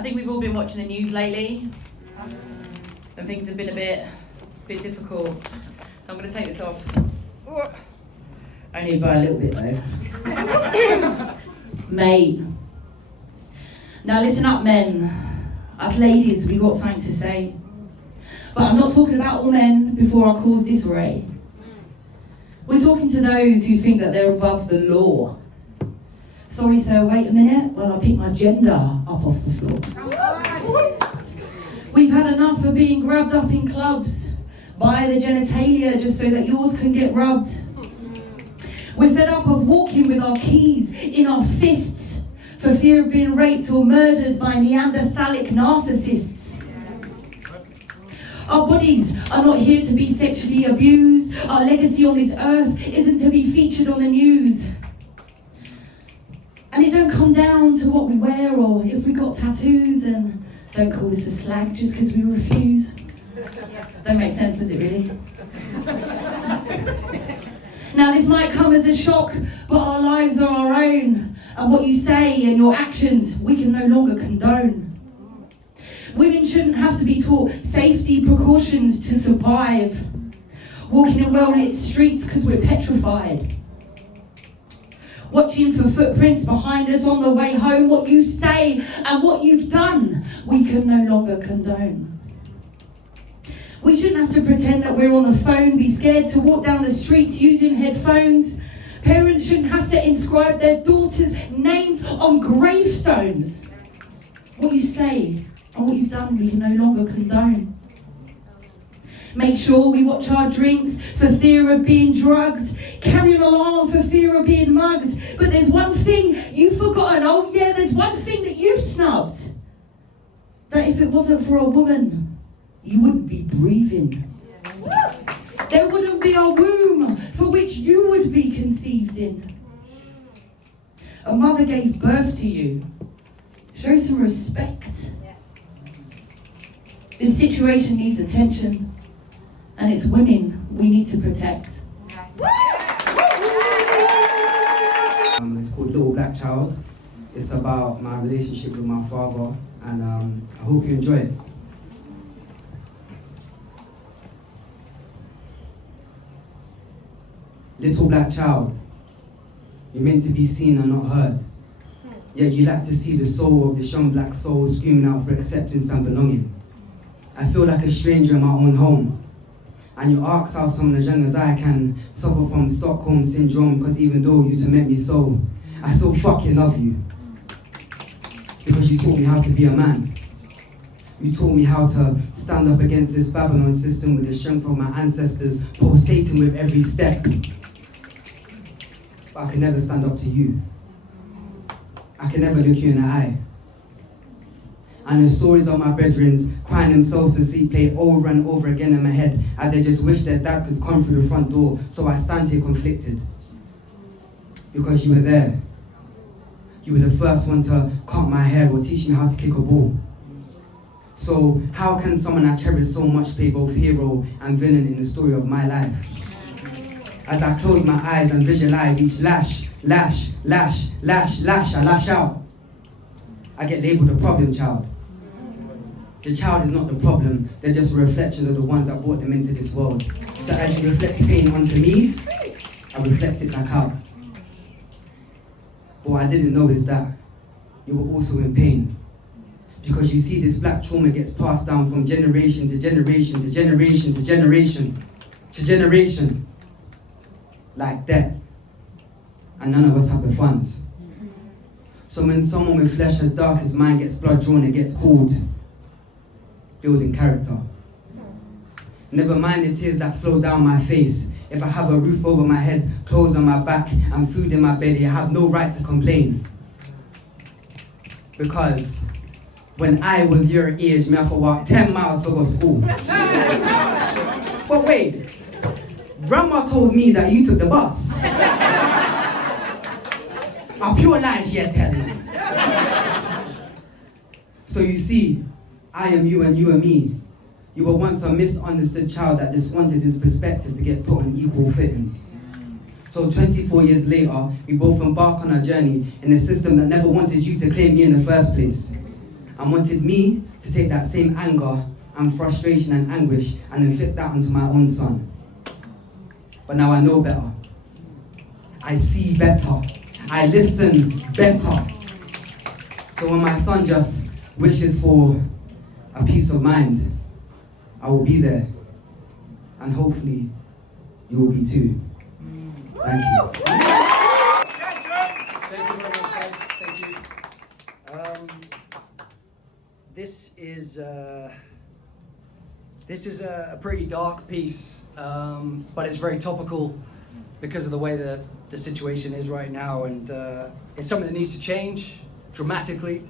think we've all been watching the news lately, and things have been a bit difficult. I'm going to take this off. Only by a little bit, though. Mate. Now listen up, men. Us ladies, we got something to say. But I'm not talking about all men before I cause disarray. We're talking to those who think that they're above the law. Sorry, sir, wait a minute while I pick my gender up off the floor. We've had enough of being grabbed up in clubs by the genitalia just so that yours can get rubbed. We're fed up of walking with our keys in our fists for fear of being raped or murdered by Neanderthalic narcissists. Our bodies are not here to be sexually abused. Our legacy on this earth isn't to be featured on the news. And it don't come down to what we wear or if we got tattoos, and don't call us a slag just because we refuse. Don't make sense, does it really? Now this might come as a shock, but our lives are our own. And what you say and your actions, we can no longer condone. Women shouldn't have to be taught safety precautions to survive. Walking in well-lit streets because we're petrified. Watching for footprints behind us on the way home. What you say and what you've done, we can no longer condone. We shouldn't have to pretend that we're on the phone, be scared to walk down the streets using headphones. Parents shouldn't have to inscribe their daughters' names on gravestones. What you say and what you've done, we can no longer condone. Make sure we watch our drinks for fear of being drugged. Carry an alarm for fear of being mugged. But there's one thing you've forgotten. Oh yeah, there's one thing that you've snubbed. That if it wasn't for a woman, you wouldn't be breathing. There wouldn't be a womb for which you would be conceived in. A mother gave birth to you. Show some respect. This situation needs attention, and it's women we need to protect. It's called Little Black Child. It's about my relationship with my father, and I hope you enjoy it. Little black child, you're meant to be seen and not heard. Yet you like to see the soul of this young black soul screaming out for acceptance and belonging. I feel like a stranger in my own home. And you ask how someone as young as I can suffer from Stockholm syndrome, because even though you torment me so, I still fucking love you. Because you taught me how to be a man. You taught me how to stand up against this Babylon system with the strength of my ancestors, pulsating with every step. But I can never stand up to you. I can never look you in the eye. And the stories of my brethren crying themselves to sleep play over and over again in my head as they just wish their dad could come through the front door, so I stand here conflicted. Because you were there. You were the first one to cut my hair or teach me how to kick a ball. So how can someone I cherish so much play both hero and villain in the story of my life? As I close my eyes and visualize each lash, lash, lash, lash, lash, I lash out. I get labeled a problem child. The child is not the problem, they're just reflections of the ones that brought them into this world. So as you reflect pain onto me, I reflect it back out. But what I didn't know is that you were also in pain. Because you see, this black trauma gets passed down from generation to generation to generation to generation to generation. Like that. And none of us have the funds. So when someone with flesh as dark as mine gets blood drawn, it gets called building character. Never mind the tears that flow down my face. If I have a roof over my head, clothes on my back, and food in my belly, I have no right to complain. Because when I was your age, me have to walk 10 miles to go to school. But wait, Grandma told me that you took the bus. A pure lie she telling me. So you see, I am you and you are me. You were once a misunderstood child that just wanted his perspective to get put on equal footing. So 24 years later, we both embark on a journey in a system that never wanted you to claim me in the first place. And wanted me to take that same anger and frustration and anguish and inflict that onto my own son. But now I know better. I see better. I listen better. So when my son just wishes for a peace of mind, I will be there. And hopefully, you will be too. Thank you. Thank you very much, guys. Thank you. This is a pretty dark piece, but it's very topical because of the way that the situation is right now, and it's something that needs to change dramatically.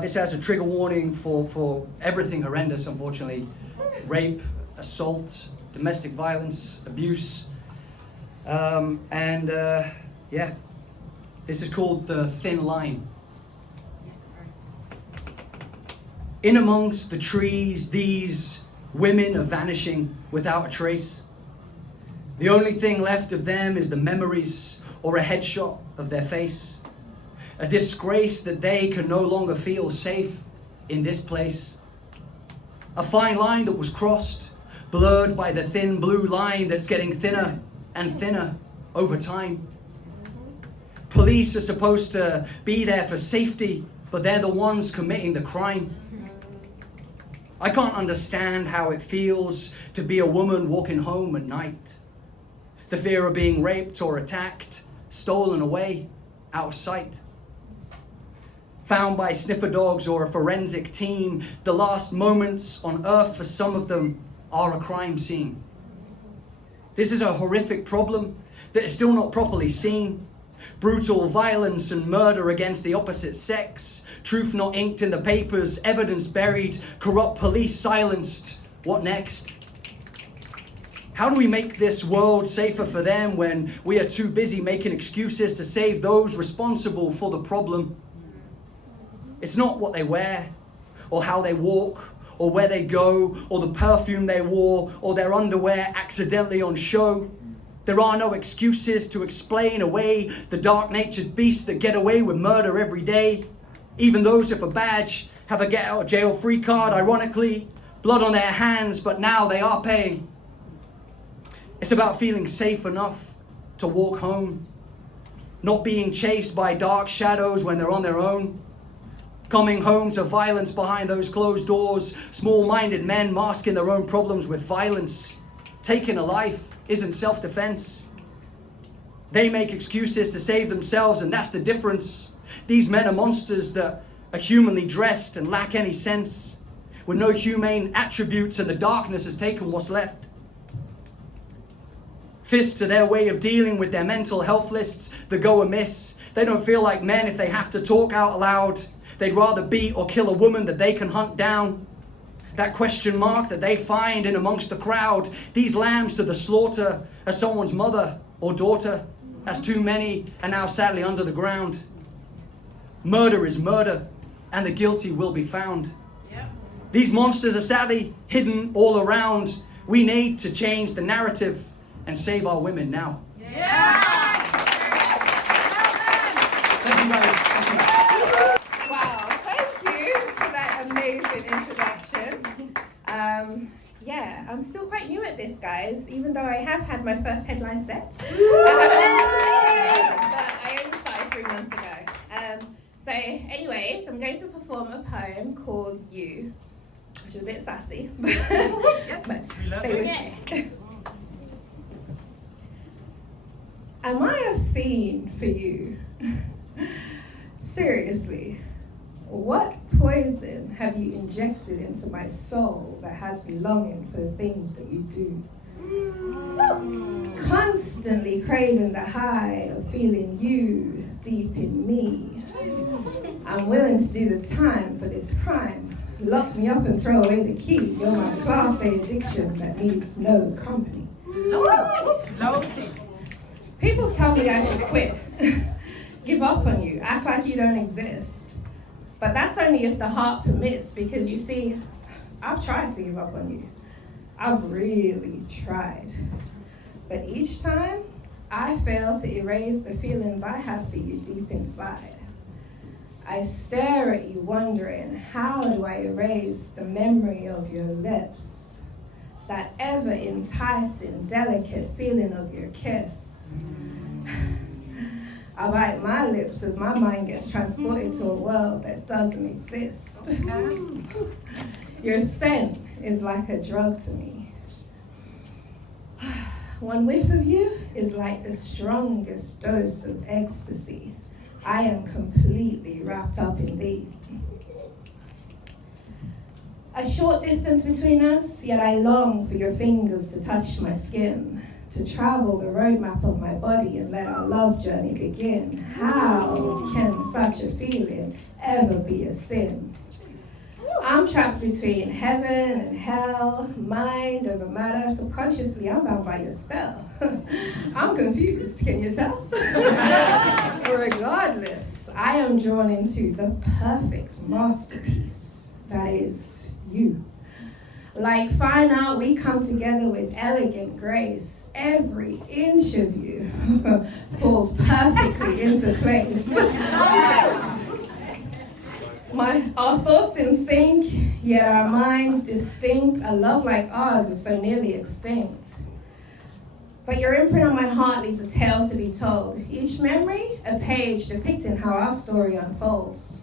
This has a trigger warning for everything horrendous, unfortunately. rape, assault, domestic violence, abuse. Yeah, this is called The Thin Line. In amongst the trees, these women are vanishing without a trace. The only thing left of them is the memories or a headshot of their face. A disgrace that they can no longer feel safe in this place. A fine line that was crossed, blurred by the thin blue line that's getting thinner and thinner over time. Police are supposed to be there for safety, but they're the ones committing the crime. I can't understand how it feels to be a woman walking home at night. The fear of being raped or attacked, stolen away, out of sight. Found by sniffer dogs or a forensic team, the last moments on earth for some of them are a crime scene. This is a horrific problem that is still not properly seen. Brutal violence and murder against the opposite sex. Truth not inked in the papers, evidence buried, corrupt police silenced. What next? How do we make this world safer for them when we are too busy making excuses to save those responsible for the problem? It's not what they wear, or how they walk, or where they go, or the perfume they wore, or their underwear accidentally on show. There are no excuses to explain away the dark-natured beasts that get away with murder every day. Even those with a badge have a get-out-of-jail-free card, ironically. Blood on their hands, but now they are paying. It's about feeling safe enough to walk home. Not being chased by dark shadows when they're on their own. Coming home to violence behind those closed doors. Small-minded men masking their own problems with violence. Taking a life isn't self-defense. They make excuses to save themselves, and that's the difference. These men are monsters that are humanly dressed and lack any sense, with no humane attributes, and the darkness has taken what's left. Fists are their way of dealing with their mental health lists that go amiss. They don't feel like men if they have to talk out loud. They'd rather beat or kill a woman that they can hunt down. That question mark that they find in amongst the crowd. These lambs to the slaughter are someone's mother or daughter. As too many are now sadly under the ground. Murder is murder, and the guilty will be found. Yep. These monsters are sadly hidden all around. We need to change the narrative and save our women now. Yeah. Thank you guys. Wow, thank you for that amazing introduction. Yeah, I'm still quite new at this, guys, even though I have had my first headline set. But I only started 3 months ago. So anyways, I'm going to perform a poem called You, which is a bit sassy, but stay with me. Am I a fiend for you? Seriously, what poison have you injected into my soul that has me longing for the things that you do? Constantly craving the high of feeling you deep in me. I'm willing to do the time for this crime. Lock me up and throw away the key. You're my class A addiction that needs no company. People tell me I should quit, give up on you, act like you don't exist. But that's only if the heart permits, because you see, I've tried to give up on you. I've really tried. But each time, I fail to erase the feelings I have for you deep inside. I stare at you wondering, how do I erase the memory of your lips? That ever enticing, delicate feeling of your kiss. I bite my lips as my mind gets transported to a world that doesn't exist. Your scent is like a drug to me. One whiff of you is like the strongest dose of ecstasy. I am completely wrapped up in thee. A short distance between us, yet I long for your fingers to touch my skin, to travel the roadmap of my body and let our love journey begin. How can such a feeling ever be a sin? I'm trapped between heaven and hell, mind over matter. Subconsciously, I'm bound by your spell. I'm confused, can you tell? Regardless, I am drawn into the perfect masterpiece that is you. Like fine art, we come together with elegant grace. Every inch of you falls perfectly into place. Our thoughts in sync, yet our minds distinct. A love like ours is so nearly extinct. But your imprint on my heart leaves a tale to be told. Each memory, a page depicting how our story unfolds.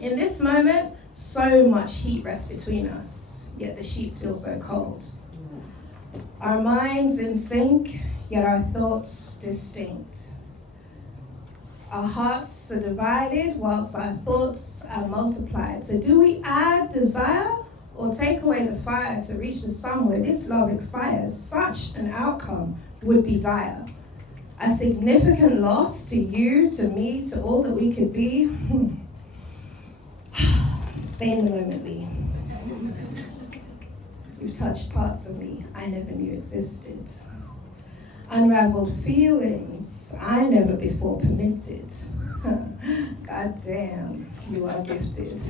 In this moment, so much heat rests between us, yet the sheets feel so cold. Our minds in sync, yet our thoughts distinct. Our hearts are divided whilst our thoughts are multiplied. So do we add desire or take away the fire to reach the sun where this love expires? Such an outcome would be dire. A significant loss to you, to me, to all that we could be. Stay in the moment, Lee. You've touched parts of me I never knew existed. Unraveled feelings I never before permitted. God damn, you are gifted.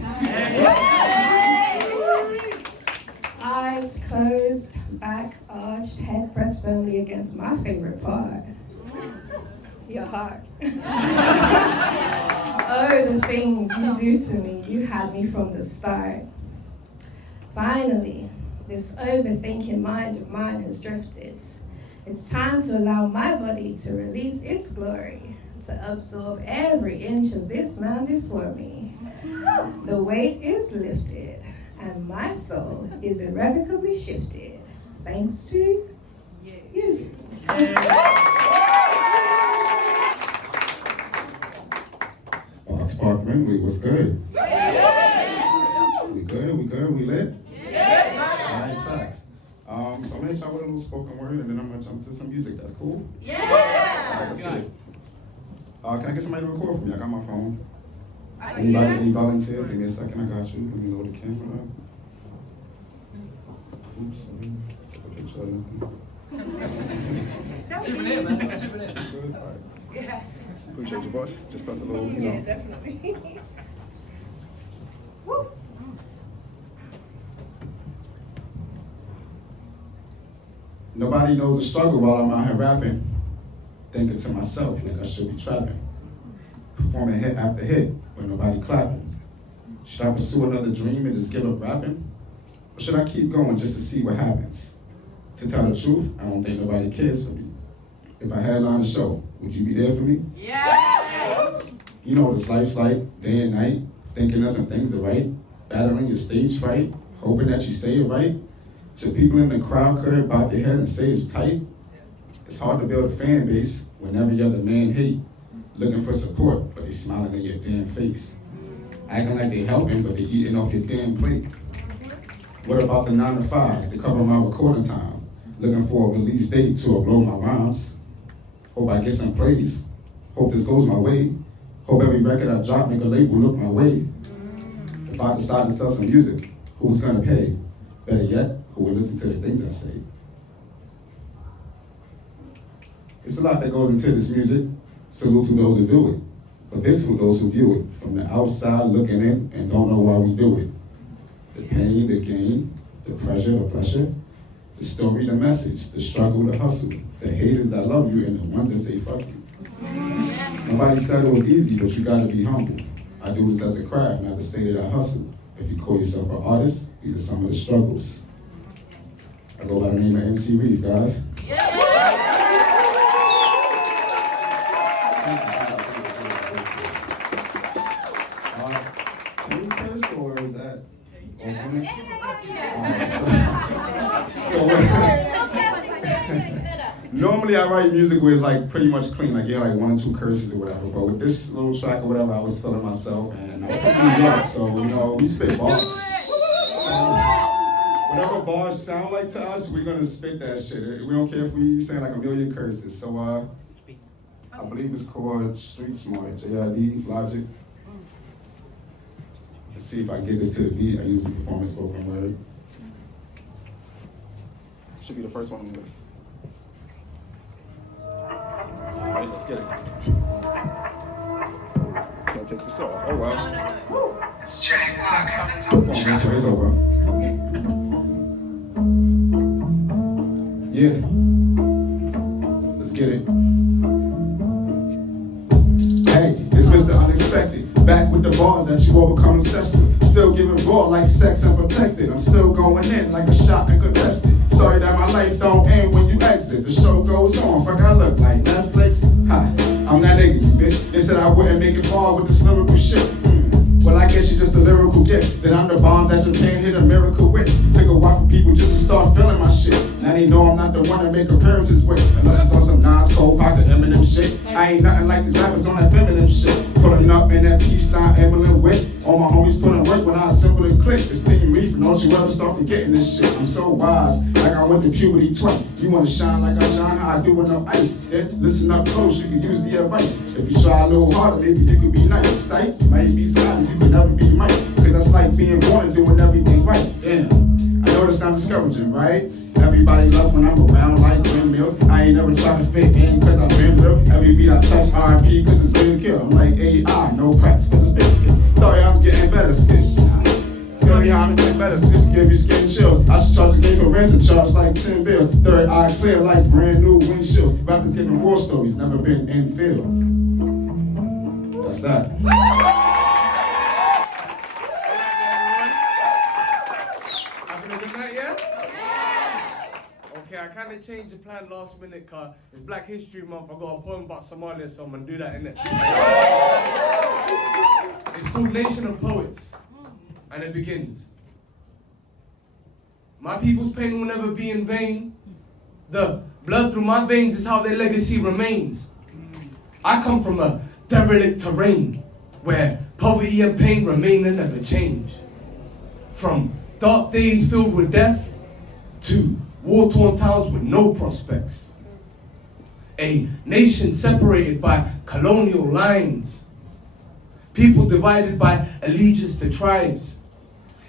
Eyes closed, back arched, head pressed firmly against my favorite part. Your heart. Oh, the things you do to me, you had me from the start. Finally, this overthinking mind of mine has drifted. It's time to allow my body to release its glory, to absorb every inch of this man before me. The weight is lifted, and my soul is irrevocably shifted, thanks to you. Spark Memory, what's good? We good, we lit? Alright, facts. So I'm gonna hit y'all with a little spoken word, and then I'm gonna jump to some music. That's cool? Alright, let's get it. Can I get somebody to record for me? I got my phone. Anybody, any volunteers? Give me a second, I got you. Let me load the camera up. Oops, took a picture of Souvenir, man. Souvenir. Good? All right. Yeah. Appreciate you, boss. Just press a little, you know. Yeah, definitely. Woo. Nobody knows the struggle while I'm out here rapping. Thinking to myself, like I should be trapping. Performing hit after hit, but nobody clapping. Should I pursue another dream and just give up rapping? Or should I keep going just to see what happens? To tell the truth, I don't think nobody cares for me. If I headline a show, would you be there for me? Yeah. You know what this life's like, day and night, thinking that some things are right, battling your stage fright, hoping that you say it right. So people in the crowd could bob their head and say it's tight. It's hard to build a fan base when every other man hate, looking for support, but they smiling in your damn face. Acting like they helping, but they eating off your damn plate. What about the 9 to 5s to cover my recording time? Looking for a release date to upload my rhymes. Hope I get some praise. Hope this goes my way. Hope every record I drop make a label look my way. If I decide to sell some music, who's gonna pay? Better yet, who will listen to the things I say? It's a lot that goes into this music. Salute to those who do it. But this for those who view it from the outside looking in and don't know why we do it. The pain, the gain, the pressure, the pleasure, the story, the message, the struggle, the hustle, the haters that love you and the ones that say fuck you. Nobody said it was easy, but you gotta be humble. I do this as a craft, not to say that I hustle. If you call yourself an artist, these are some of the struggles. I go by the name of MC Reeve, guys. Can we curse or is that off limits? Normally I write music where it's like pretty much clean, like you have like 1 or 2 curses or whatever, but with this little track or whatever, I was feeling myself, and I'm from New York, so you know, we spit bars. So whatever bars sound like to us, we're gonna spit that shit. We don't care if we saying like a million curses. So I believe it's called Street Smart, JID, Logic. Let's see if I get this to the beat. I usually perform in spoken word. Should be the first one on the list. Alright, let's get it. Can't take this off. Oh well. Let's check. It's over. Yeah. Let's get it. Hey, it's Mr. Unexpected. Back with the bars that you overcome obsessed with. Still giving raw like sex unprotected. I'm still going in like a shot and contested. Sorry that my life don't end when you exit. The show goes on. Fuck, I look like Netflix. Hi, I'm that nigga, you bitch. They said I wouldn't make it far with this lyrical shit. Well, I guess you're just a lyrical gift. Then I'm the bomb that your pen hit a miracle with. Took a while for people just to start feeling my shit. Now they know I'm not the one to make appearances with. Unless it's on some Nas, Cole, Pocket, Eminem shit. I ain't nothing like these rappers on that feminine shit. Pulling up in that peace sign, Eminem wit. All my homies putting work when I assemble the click. It's Team Reef, and don't you ever start forgetting this shit. I'm so wise, like I went to puberty twice. You wanna shine like I shine, how I do with no ice. Then listen up close, you can use the advice. If you try a little harder, maybe you could be nice. Sight, you might be silent, you could never be right. Cause that's like being born and doing everything right. Damn, I know this sounds discouraging, right? Everybody love when I'm around like windmills. I ain't never tried to fit in cause I've been real. Every beat I touch, R.I.P. cause it's been killed. I'm like AI, no cracks cause it's been skill. Sorry, I'm getting better skin. It's gonna be hard to get better, just give you skin chills. I should charge a game for ransom, charge like 10 bills. Third eye clear like brand new windshields. Rappers giving war stories, never been in field. That's that. Okay, I kind of changed the plan last minute because it's Black History Month. I got a poem about Somalia, so I'm going to do that, innit? It's called Nation of Poets, and it begins. My people's pain will never be in vain. The blood through my veins is how their legacy remains. I come from a derelict terrain where poverty and pain remain and never change. From dark days filled with death to war-torn towns with no prospects. A nation separated by colonial lines. People divided by allegiance to tribes.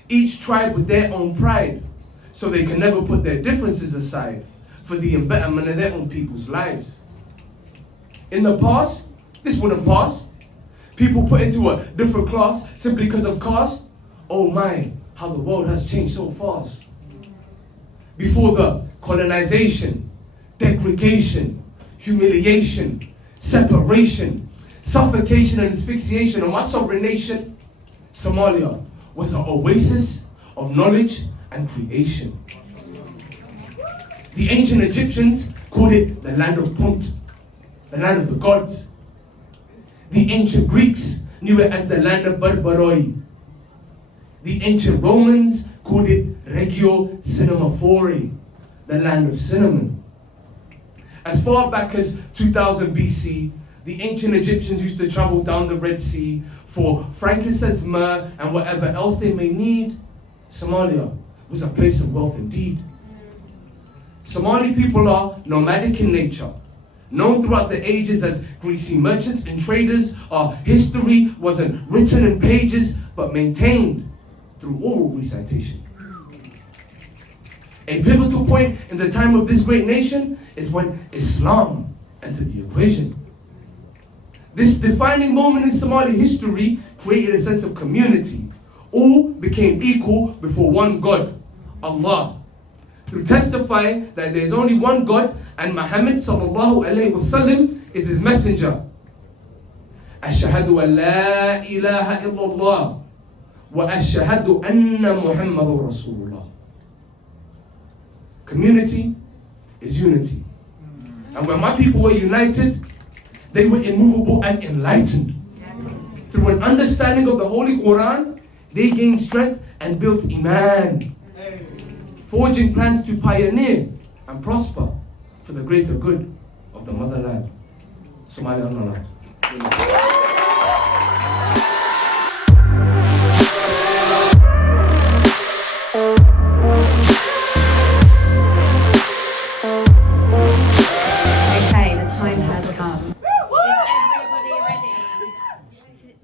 Each tribe with their own pride, so they can never put their differences aside for the betterment of their own people's lives. In the past, this wouldn't pass. People put into a different class simply because of caste. Oh my, how the world has changed so fast. Before the colonization, degradation, humiliation, separation, suffocation and asphyxiation of my sovereign nation, Somalia was an oasis of knowledge and creation. The ancient Egyptians called it the land of Punt, the land of the gods. The ancient Greeks knew it as the land of Barbaroi. The ancient Romans called it Regio Cinemaphore, the land of cinnamon. As far back as 2000 BC, the ancient Egyptians used to travel down the Red Sea for frankincense, myrrh, and whatever else they may need. Somalia was a place of wealth indeed. Somali people are nomadic in nature, known throughout the ages as greasy merchants and traders. Our history wasn't written in pages, but maintained through oral recitation. A pivotal point in the time of this great nation is when Islam entered the equation. This defining moment in Somali history created a sense of community. All became equal before one God, Allah. Through testifying that there is only one God and Muhammad sallallahu alayhi wasallam is his messenger. Ashhadu an la ilaha illallah wa ashhadu anna Muhammadur Rasulullah. Community is unity. And when my people were united, they were immovable and enlightened. Through an understanding of the Holy Quran, they gained strength and built Iman, forging plans to pioneer and prosper for the greater good of the motherland. Somalia Allah. Okay, the time has come. Is everybody ready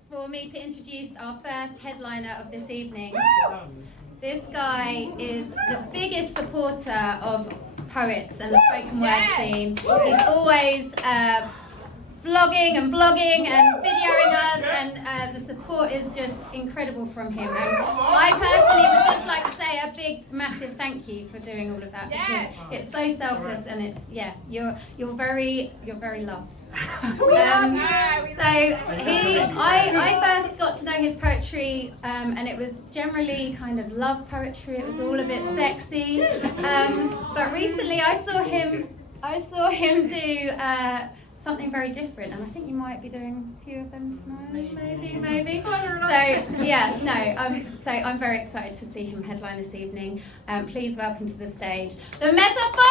for for me to introduce our first headliner of this evening. This guy is the biggest supporter of poets and the spoken word scene. He's always vlogging and blogging and videoing us, and the support is just incredible from him. And I personally would just like to say a big, massive thank you for doing all of that, because it's so selfless, and it's you're very loved. I first got to know his poetry, and it was generally kind of love poetry. It was all a bit sexy, but recently I saw him do something very different, and I think you might be doing a few of them tonight, maybe. So I'm very excited to see him headline this evening. Please welcome to the stage the Metaphorest.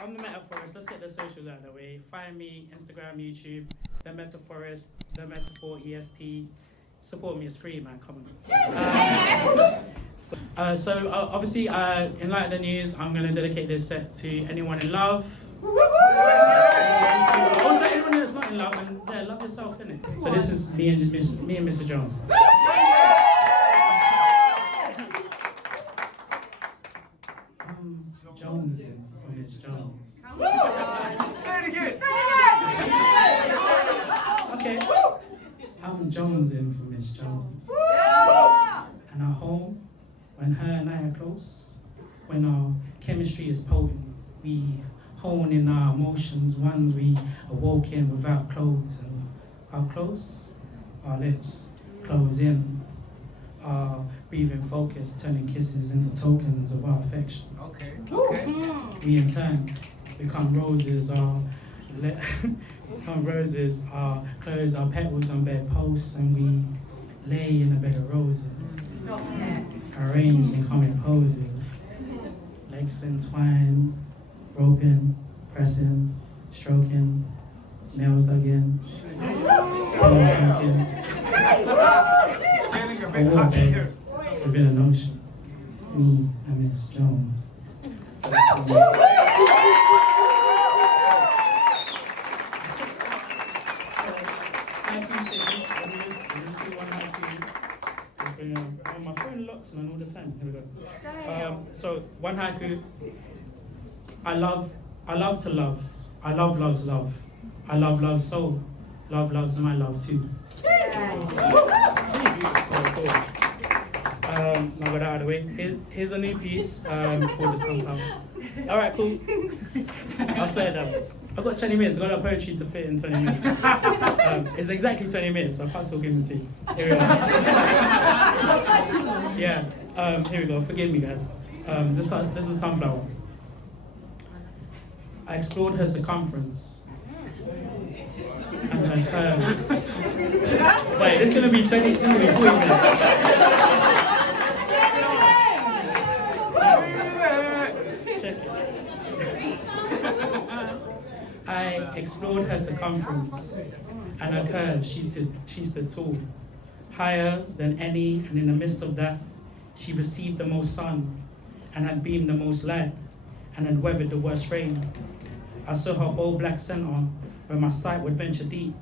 I'm the Metaphorest. Let's get the socials out of the way. Find me, Instagram, YouTube, the Metaphorest, the Metaphor EST. Support me, it's free, man. Come on. Obviously, in light of the news, I'm going to dedicate this set to anyone in love. Also, anyone that's not in love, and love yourself, innit? So this is me and Mr. Jones. Jones for Miss Jones. Come on! Say it again! Okay. I'm Jonesing for Miss Jones. And our home, when her and I are close, when our chemistry is potent, we hone in our emotions, ones we awoke in without clothes. And how close? Our lips close in. Our breathing focus, turning kisses into tokens of our affection. Okay. We in turn become roses, our clothes, our petals on bedposts, and we lay in a bed of roses, arranged in common poses, legs entwined, roping, pressing, stroking, nails dug in, pillows sunken. A waterbeds within an ocean. Me and Miss Jones. So that's what my phone locks on all the time. Here we go. So one haiku. I love to love. I love loves love. I love loves soul. Love loves my love too. Cool. Now got that out of the way. Here's a new piece called The Sundae. Alright, cool. I'll slow it down. I've got 20 minutes. I've got enough poetry to fit in 20 minutes. It's exactly 20 minutes. So I can't talk in between. Here we go. Here we go. Forgive me, guys. This is a sunflower. I explored her circumference and her curves. Wait, this is going to be 40 minutes. Check it. I explored her circumference and her curves. She stood tall, higher than any, and in the midst of that, she received the most sun and had beamed the most light and had weathered the worst rain. I saw her bold black center where my sight would venture deep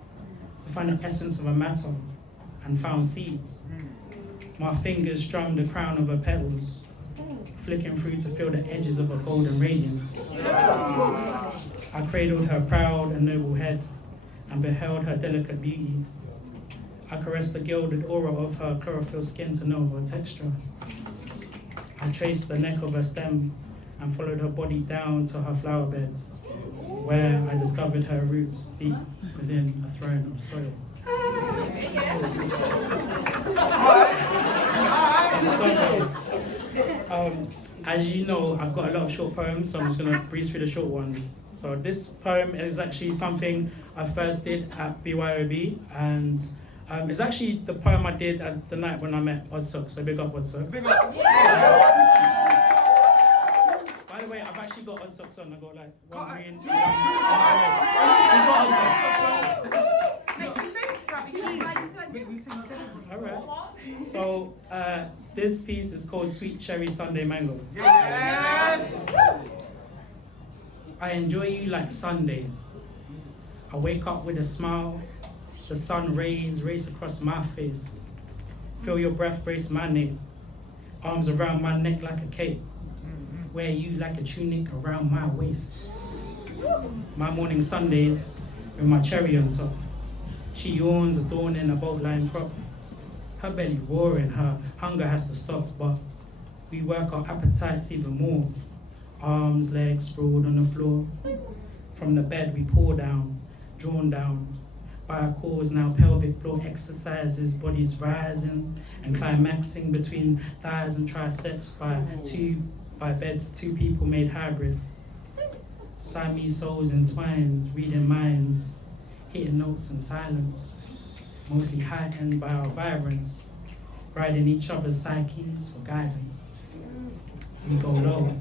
to find the essence of a matter and found seeds. My fingers strummed the crown of her petals, flicking through to feel the edges of her golden radiance. I cradled her proud and noble head and beheld her delicate beauty. I caressed the gilded aura of her chlorophyll skin to know of her texture. I traced the neck of her stem and followed her body down to her flower beds, where I discovered her roots deep within a throne of soil. As you know, I've got a lot of short poems, so I'm just going to breeze through the short ones. So this poem is actually something I first did at BYOB, and it's actually the poem I did at the night when I met Oddsocks, so big up Oddsocks. By the way, I've actually got Oddsocks on. I got like one green. Alright. So this piece is called Sweet Cherry Sundae Mango. Yes! I enjoy you like Sundays. I wake up with a smile. The sun rays race across my face. Feel your breath brace my neck. Arms around my neck like a cape. Wear you like a tunic around my waist. My morning Sundays with my cherry on top. She yawns, adorning a boat-line crop. Her belly roaring, her hunger has to stop, but we work our appetites even more. Arms, legs sprawled on the floor. From the bed we pour down, drawn down. By our cores now pelvic floor exercises, bodies rising and climaxing between thighs and triceps by beds, two people made hybrid. Siamese souls entwined, reading minds, hitting notes in silence, mostly heightened by our vibrance, riding each other's psyches for guidance. We go low.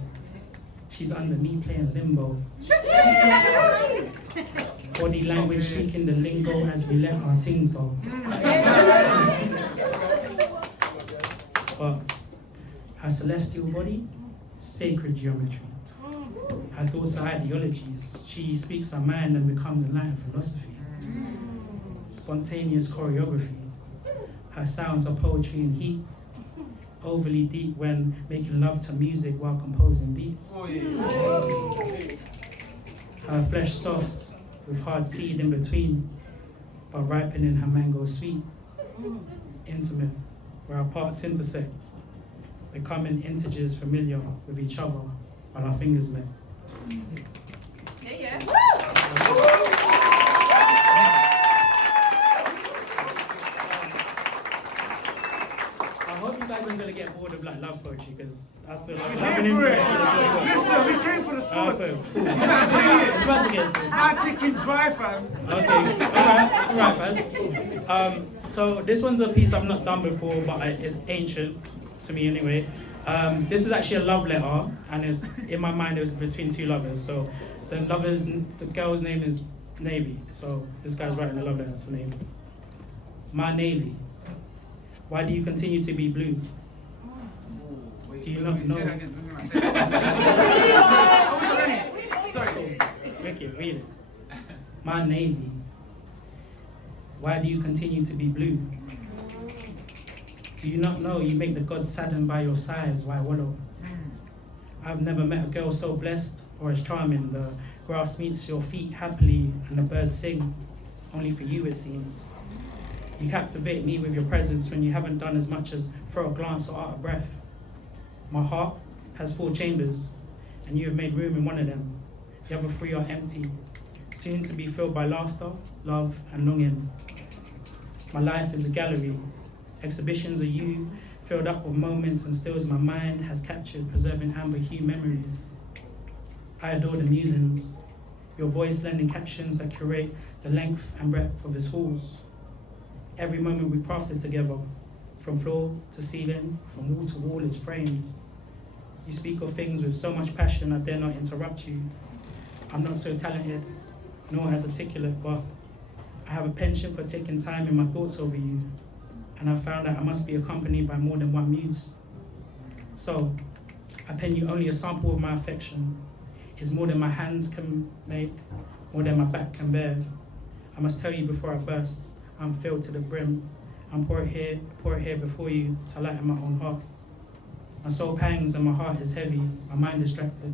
She's under me playing limbo. Body language speaking the lingo as we let our things go. But her celestial body, sacred geometry. Her thoughts are ideologies. She speaks her mind and becomes enlightened philosophy. Spontaneous choreography. Her sounds are poetry and heat. Overly deep when making love to music while composing beats. Her flesh soft with hard seed in between, but ripening her mango sweet. Intimate, where our parts intersect, becoming integers familiar with each other while our fingers met. I hope you guys aren't going to get bored of like love poetry, because that's what I've been into. Listen, we came for the sauce. It's about to get sauce. Our chicken dry, fam. Okay, alright, fam. So this one's a piece I've not done before, but it's ancient to me anyway. This is actually a love letter, and it's, in my mind it was between two lovers. So the girl's name is Navy. So this guy's writing a love letter to Navy. My Navy, why do you continue to be blue? Do you not know? Sorry. Ricky, read it. My Navy, why do you continue to be blue? Do you not know you make the gods sadden by your sighs? Why wallow? I've never met a girl so blessed or as charming. The grass meets your feet happily and the birds sing. Only for you, it seems. You captivate me with your presence when you haven't done as much as throw a glance or out of breath. My heart has 4 chambers, and you have made room in one of them. The other 3 are empty, soon to be filled by laughter, love, and longing. My life is a gallery. Exhibitions of you, filled up with moments and stills my mind has captured, preserving amber hue memories. I adore the musings, your voice lending captions that curate the length and breadth of its halls. Every moment we crafted together, from floor to ceiling, from wall to wall is frames. You speak of things with so much passion I dare not interrupt you. I'm not so talented, nor as articulate, but I have a penchant for taking time in my thoughts over you, and I found that I must be accompanied by more than one muse. So, I pen you only a sample of my affection. It's more than my hands can make, more than my back can bear. I must tell you before I burst, I'm filled to the brim. I'm pour it here before you to lighten my own heart. My soul pangs and my heart is heavy, my mind distracted.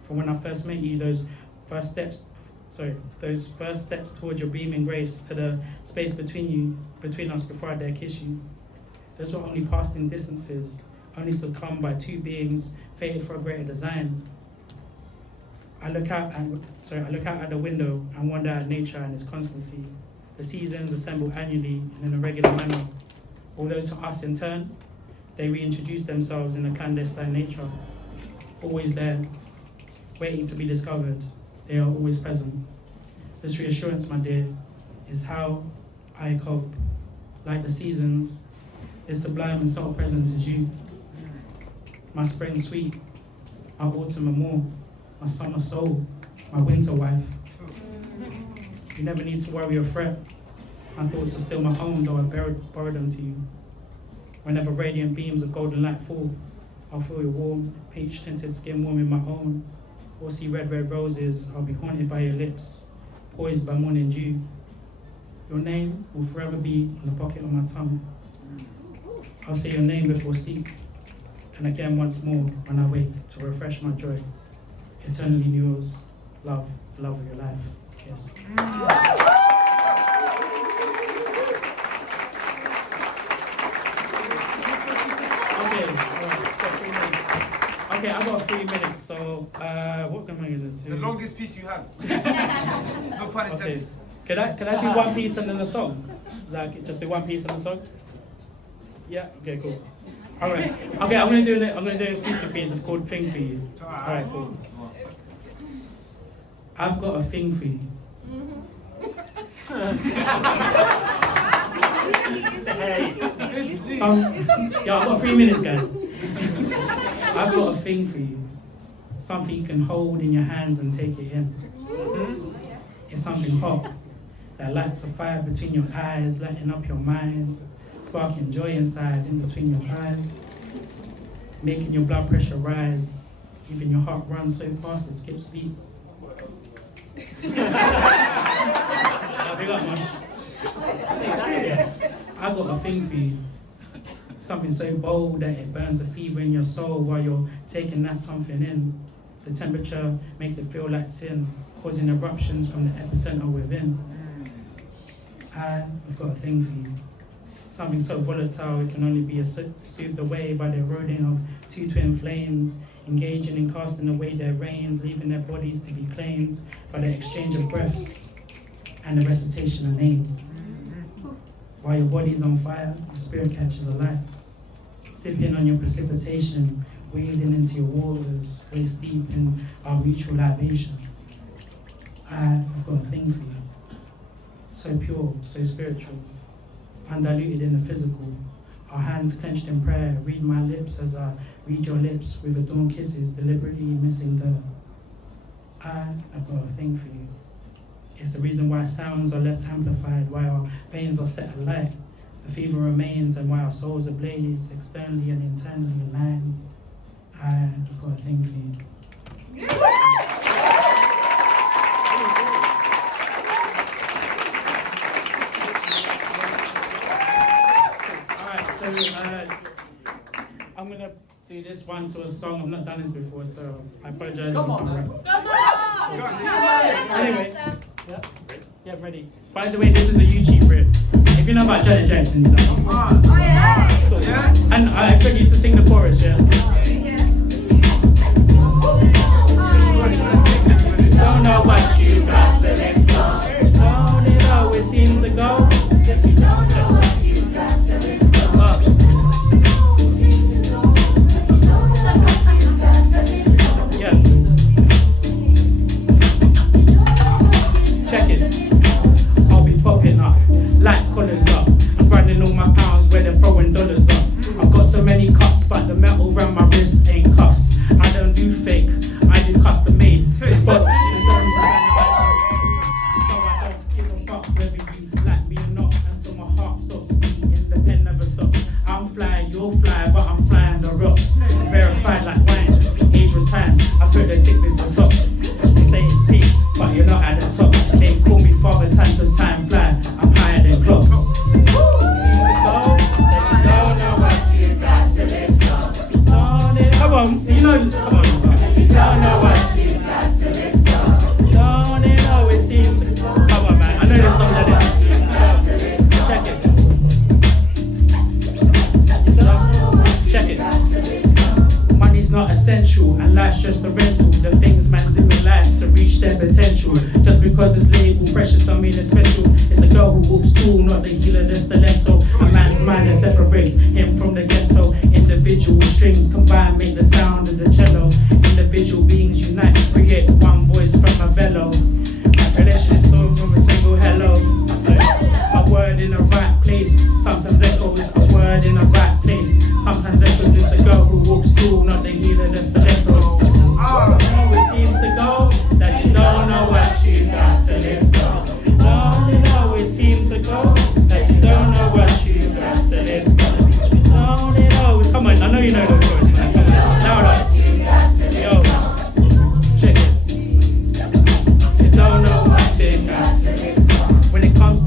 From when I first met you, those first steps toward your beaming grace to the space between us before I dare kiss you. Those were only passing distances, only succumbed by 2 beings fated for a greater design. I look out at the window and wonder at nature and its constancy. The seasons assemble annually and in a regular manner, although to us in turn, they reintroduce themselves in a clandestine nature. Always there, waiting to be discovered, they are always present. This reassurance, my dear, is how I cope. Like the seasons, this sublime and subtle presence is you. My spring sweet, my autumn amour, my summer soul, my winter wife. You never need to worry or fret. My thoughts are still my own, though I borrowed them to you. Whenever radiant beams of golden light fall, I'll feel your warm, peach-tinted skin warm in my own. Or see red, red roses, I'll be haunted by your lips, poised by morning dew. Your name will forever be on the pocket of my tongue. I'll say your name before sleep, and again once more when I wake to refresh my joy. Eternally yours, love, the love of your life. Yes. Okay, I've got 3 minutes, so what am I going to do? The longest piece you have. No pun intended. Okay. Can I do one piece and then a song? Like, just do one piece and a song? Yeah? Okay, cool. Alright. Okay, I'm going to do an exclusive piece. It's called Thing For You. Alright, cool. I've got a thing for you. Yo, I've got 3 minutes, guys. I've got a thing for you. Something you can hold in your hands and take it in. It's something hot that lights a fire between your eyes, lighting up your mind, sparking joy inside in between your eyes, making your blood pressure rise, even your heart runs so fast it skips beats. I got a thing for you. Something so bold that it burns a fever in your soul while you're taking that something in. The temperature makes it feel like sin, causing eruptions from the epicenter within. I've got a thing for you. Something so volatile it can only be soothed away by the eroding of two twin flames, engaging in casting away their reins, leaving their bodies to be claimed by the exchange of breaths and the recitation of names. While your body's on fire, your spirit catches a light. Sipping on your precipitation, wading into your waters, waist deep in our mutual libation. I've got a thing for you. So pure, so spiritual, undiluted in the physical. Our hands clenched in prayer, read my lips as I read your lips with adorned kisses, deliberately missing the I've got a thing for you. It's the reason why sounds are left amplified, why our veins are set alight, the fever remains, and why our souls ablaze, externally and internally aligned. I've got a thing for you. So I'm gonna do this one to a song. I've not done this before, so I apologize. Come on, man. Anyway, yeah, ready. By the way, this is a YouTube rip. If you know about Janet Jackson, you know. Oh yeah. Cool. Yeah. And I expect you to sing the chorus, yeah. Don't know what you got to explore. Don't it always seem to go? If you don't know what you got to explore. Check it. I'll be popping up, like collars up. I'm grinding all my pounds where they're throwing dollars up. I've got so many cuts, but the metal around my wrist ain't cuffs. I don't do fake, I do custom made. It's but so I don't give a fuck whether you like me or not. Until my heart stops beating, the pen never stops. I'm flying, you'll fly, but I'm flying the rocks. Verified like wine, age and time. I put the tick with the top. Say it's peak, but you're not at the top. They call me father time, cause time fly. I'm higher than clocks. Come on, you know, come on. You don't know what you got to explore. Don't it always seem to come on, man. I know there's something like Check it. Money's not essential, and life's just a rental. The things man do in life to reach their potential. Just because it's labeled precious don't mean it's special. It's the girl who walks tall, not the healer, the stiletto. A man's mind that separates him from the ghetto. Individual strings combine, make the sound of the cello. Individual beings unite, create one voice from a bellow. Relationships all from a single hello. A word in the right place, sometimes echoes. A word in the right place, sometimes echoes. It's the girl who walks tall, not the healer, the stiletto. I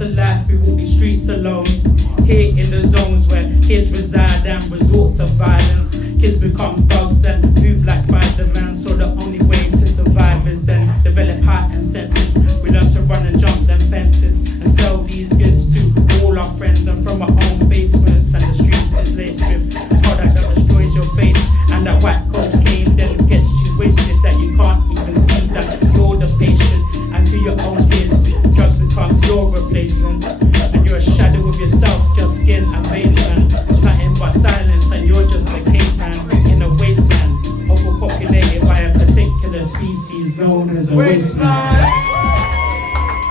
to life, we walk these streets alone. Here in the zones where kids reside and resort to violence. Kids become thugs and move like Spider-Man. So the only way to survive is then develop heightened senses. We learn to run and jump them fences and sell these goods to all our friends. And from our own basements, and the streets is laced with product that destroys your face. And that white cocaine then gets you wasted, that you can't even see that you're the patient. And to your own kids, drugs become your replacement. And you're a shadow of yourself, just skin and veins, and nothing but silence. And you're just a caveman in a wasteland, overpopulated by a particular species known as a wasteland.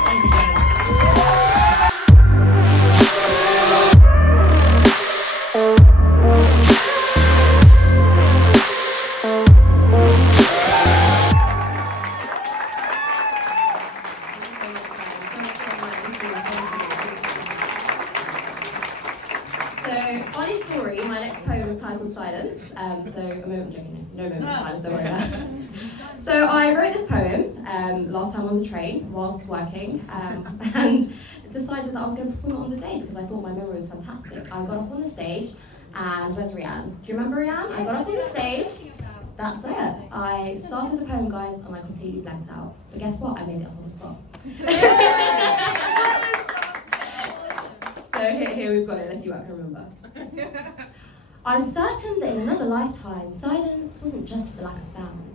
Thank you guys. Funny story, my next poem is titled Silence. So, a moment, joking, no moment of silence, don't worry about it. So, I wrote this poem last time on the train whilst working and decided that I was going to perform it on the day because I thought my memory was fantastic. I got up on the stage and where's Rianne? Do you remember Rianne? I got up on the stage. That's it. I started the poem, guys, and I completely blanked out. But guess what? I made it up on the spot. So here we've got it. Let's see what I can remember. I'm certain that in another lifetime, silence wasn't just the lack of sound.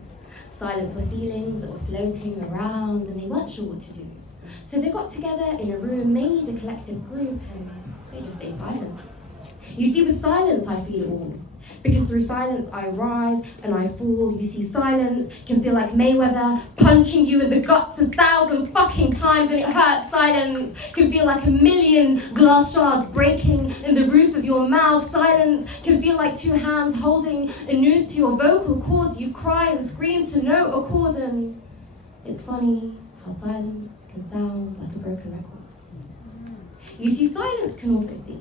Silence were feelings that were floating around and they weren't sure what to do. So they got together in a room, made a collective group, and they just stayed silent. You see, with silence, I feel it all. Because through silence, I rise and I fall. You see, silence can feel like Mayweather punching you in the guts 1,000 fucking times and it hurts. Silence can feel like 1,000,000 glass shards breaking in the roof of your mouth. Silence can feel like 2 hands holding a noose to your vocal cords. You cry and scream to no accord, and it's funny how silence can sound like a broken record. You see, silence can also see.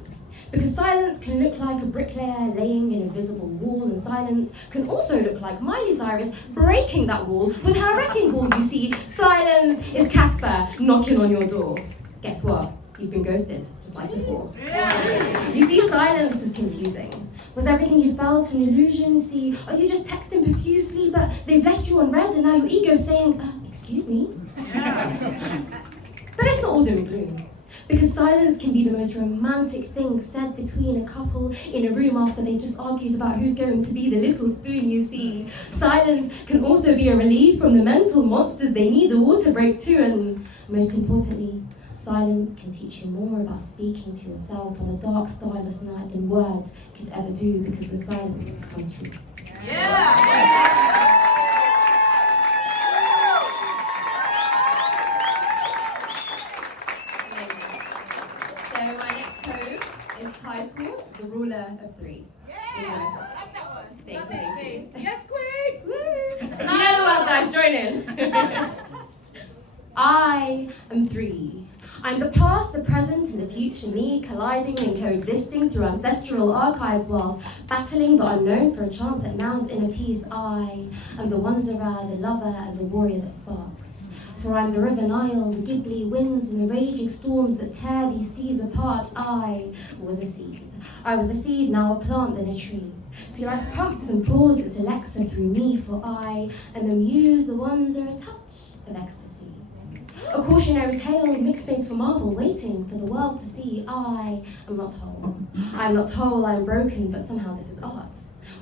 Because silence can look like a bricklayer laying an invisible wall, and silence can also look like Miley Cyrus breaking that wall with her wrecking ball. You see, silence is Casper knocking on your door. Guess what? You've been ghosted, just like before. You see, silence is confusing. Was everything you felt an illusion? See, are you just texting profusely, but they've left you on red, and now your ego's saying, excuse me? But it's not all doom and gloom. Because silence can be the most romantic thing said between a couple in a room after they've just argued about who's going to be the little spoon, you see. Silence can also be a relief from the mental monsters they need a water break to, and most importantly, silence can teach you more about speaking to yourself on a dark, starless night than words could ever do, because with silence comes truth. Yeah! Titled The Ruler of Three. Yeah, I love that one. Thank you. Yes, Queen! Woo! You know the world, guys, join in. I am 3. I'm the past, the present, and the future me, colliding and coexisting through ancestral archives whilst battling the unknown for a chance at now's inner peace. I am the wanderer, the lover, and the warrior that sparks. For I'm the river Nile, the gibbly winds and the raging storms that tear these seas apart. I was a seed. I was a seed, now a plant, then a tree. See, life pumps and pours its elixir through me, for I am a muse, a wonder, a touch of ecstasy. A cautionary tale mixed made for marvel, waiting for the world to see. I am not whole. I'm not whole, I'm broken, but somehow this is art.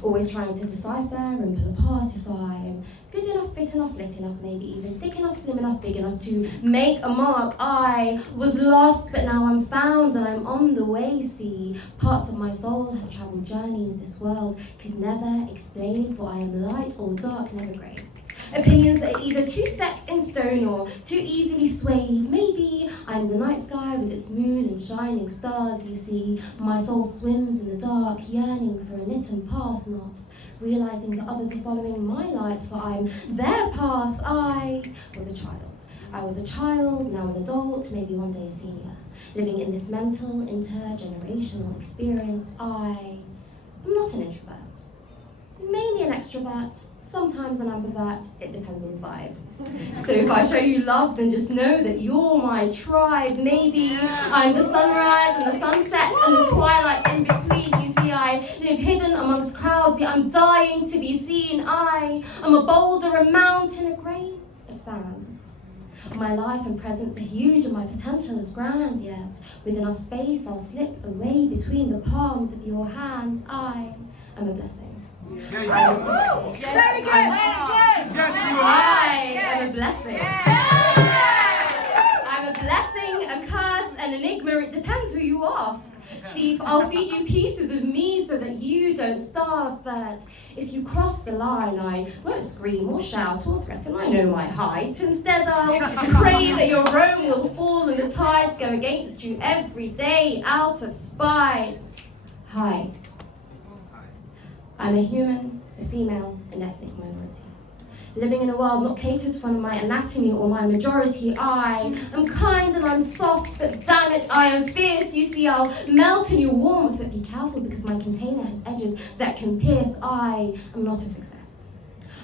Always trying to decipher and pull apart if I'm good enough, fit enough, lit enough, maybe even thick enough, slim enough, big enough to make a mark. I was lost, but now I'm found and I'm on the way. See, parts of my soul have travelled journeys this world could never explain, for I am light or dark, never grey. Opinions are either too set in stone or too easily swayed. Maybe I'm the night sky with its moon and shining stars. You see, my soul swims in the dark, yearning for a lit path, not realizing that others are following my light, for I'm their path. I was a child, now an adult, maybe one day a senior, living in this mental, intergenerational experience. I am not an introvert, mainly an extrovert, Sometimes an ambivert, it depends on the vibe. So if I show you love, then just know that you're my tribe. Maybe I'm the sunrise and the sunset and the twilight in between. You see, I live hidden amongst crowds, yet I'm dying to be seen. I am a boulder, a mountain, a grain of sand. My life and presence are huge and my potential is grand, yet with enough space I'll slip away between the palms of your hand. I am a blessing. Say it again. Yes, you are. I am a blessing. I'm a blessing, a curse, an enigma. It depends who you ask. See, if I'll feed you pieces of me so that you don't starve, but if you cross the line, I won't scream or shout or threaten. I know my height. Instead, I'll pray that your Rome will fall and the tides go against you every day out of spite. Hi. I'm a human, a female, an ethnic minority. Living in a world not catered for my anatomy or my majority. I am kind and I'm soft, but damn it, I am fierce. You see, I'll melt in your warmth, but be careful because my container has edges that can pierce. I am not a success.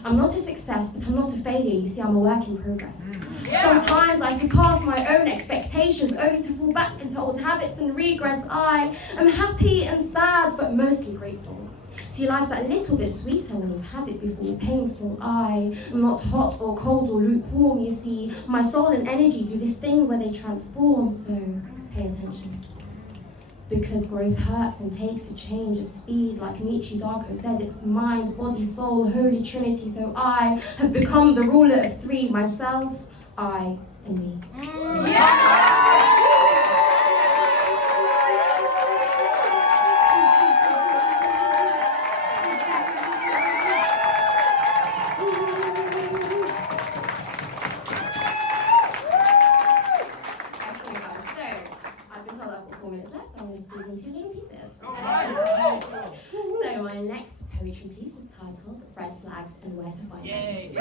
I'm not a success, but I'm not a failure. You see, I'm a work in progress. Sometimes I surpass my own expectations, only to fall back into old habits and regress. I am happy and sad, but mostly grateful. See, life's that little bit sweeter when you've had it before. Painful. I am not hot or cold or lukewarm. You see, my soul and energy do this thing where they transform. So pay attention. Because growth hurts and takes a change of speed. Like Nietzsche Darko said, it's mind, body, soul, holy trinity. So I have become the ruler of three. Myself, I, and me. So my next poetry piece is titled Red Flags and Where to Find Them.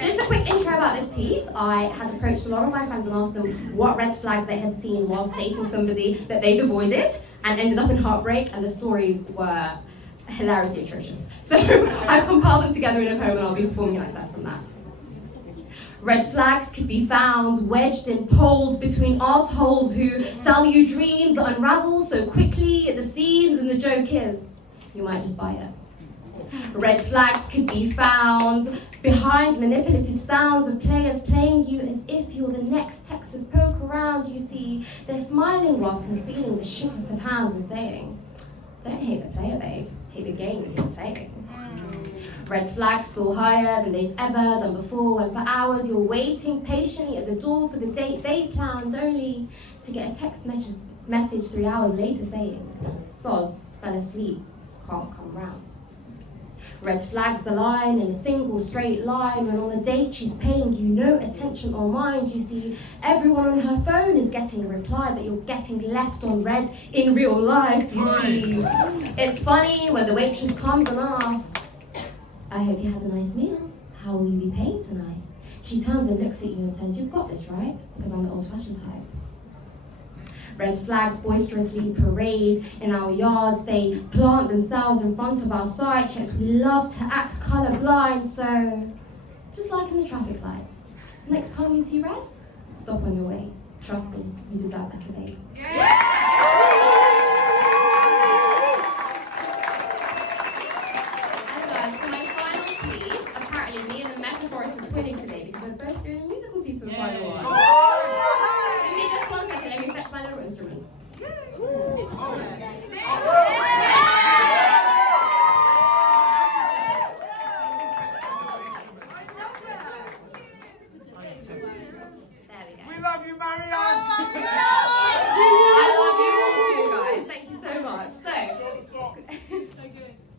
Just a quick intro about this piece. I had approached a lot of my friends and asked them what red flags they had seen whilst dating somebody that they'd avoided and ended up in heartbreak, and the stories were hilariously atrocious. So I've compiled them together in a poem and I'll be performing an excerpt from that. Red flags could be found wedged in poles between assholes who sell you dreams that unravel so quickly at the seams, and the joke is, you might just buy it. Red flags could be found behind manipulative sounds of players playing you as if you're the next Texas poke around. You see, they're smiling whilst concealing the shittest of hands and saying, don't hate the player, babe, hate the game he's playing. Red flags soar higher than they've ever done before, when for hours you're waiting patiently at the door for the date they planned, only to get a text message 3 hours later saying, Soz fell asleep, can't come round. Red flags align in a single straight line, when on the date she's paying you no attention or mind. You see, everyone on her phone is getting a reply, but you're getting left on red in real life. You see, it's funny when the waitress comes and asks, I hope you had a nice meal. How will you be paying tonight? She turns and looks at you and says, you've got this, right? Because I'm the old-fashioned type. Red flags boisterously parade in our yards. They plant themselves in front of our sight, yet we love to act colourblind. So, just like in the traffic lights, next time you see red, stop on your way. Trust me, you deserve better, babe. Me and the Metaphorest are twinning today because we're both doing a musical piece of final one. Give me just 1 second, let me fetch my little instrument. We love you, Marianne. I love you all too, guys. Thank you so much. So,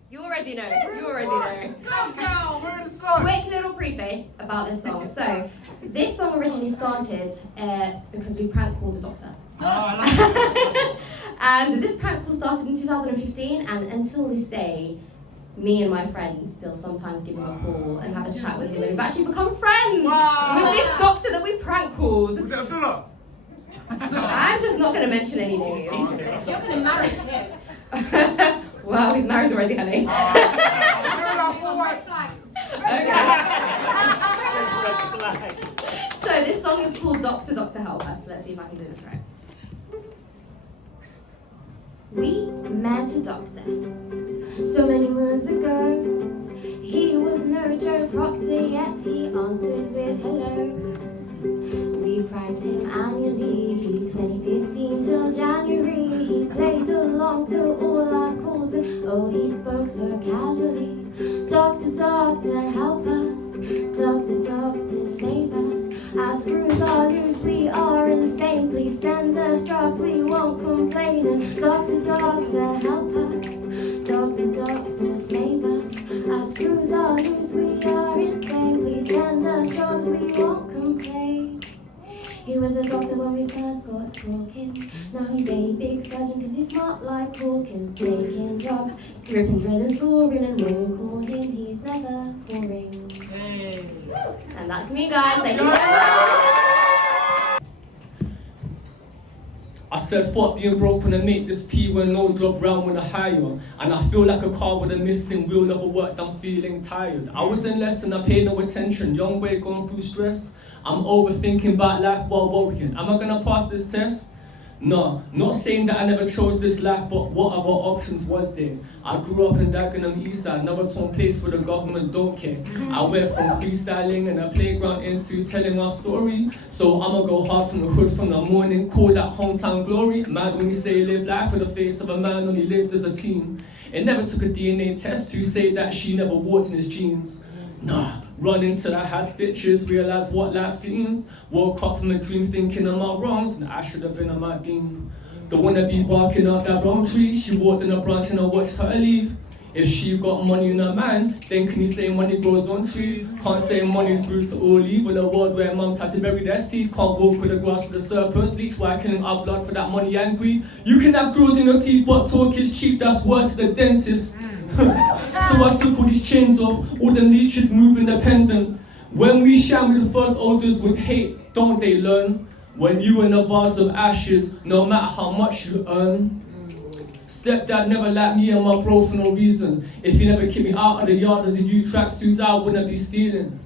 you already know. You already know. Go, girl. Where are the songs? Quick little preface about this song. So, this song originally started because we prank called a doctor. And this prank call started in 2015, and until this day, me and my friends still sometimes give him a call and have a chat with him, and we've actually become friends with this doctor that we prank called. Was it Abdullah? I'm just not going to mention any names. You're going to marry him. Well, he's married already, honey. So this song is called Doctor, Doctor Help Us. Let's see if I can do this right. We met a doctor so many moons ago. He was no Joe Proctor, yet he answered with hello. We pranked him annually, 2015 till January. He played along to all our calls and oh, he spoke so casually. Doctor, doctor, help us. Doctor, doctor, save us. Our screws are loose, we are insane. Please send us drugs, we won't complain. And doctor, doctor, help us. Doctor, doctor, save us. Our screws are loose, we are insane. Please send us drugs, we won't complain. He was a doctor when we first got talking. Now he's a big surgeon cause he's smart like Hawkins. Taking drugs, ripping, drilling, soaring. And when you call him, he's never boring. Hey. And that's me, guys. Thank you so much. I said fuck being broke when I make this P when no job round when I hire. And I feel like a car with a missing wheel, never worked, I'm feeling tired. I was in lesson, I paid no attention, young boy going through stress. I'm overthinking about life while working. Am I gonna pass this test? No, not saying that I never chose this life, but what other options was there? I grew up in Dagenham Eastside, another torn place where the government don't care. I went from freestyling in a playground into telling our story. So I'ma go hard from the hood from the morning, call that hometown glory. Mad when you say live life with the face of a man only lived as a teen. It never took a DNA test to say that she never walked in his jeans. Nah, run into I had stitches, realised what life seems. Woke up from a dream thinking of my wrongs, and I should have been on my dean. The one that be barking up that wrong tree, she walked in a branch and I watched her leave. If she got money in her mind, then can you say money grows on trees? Can't say money's root to all evil. A world where mums had to bury their seed. Can't walk with the grass with the serpents leech. Why killing our blood for that money and greed? You can have grills in your teeth, but talk is cheap. That's word to the dentist. So I took all these chains off, all them leeches move independent. When we shine with the first odors with hate, don't they learn? When you in a vase of ashes, no matter how much you earn. Stepdad never liked me and my bro for no reason. If he never kicked me out of the yard as a youth tracksuits, I wouldn't be stealing.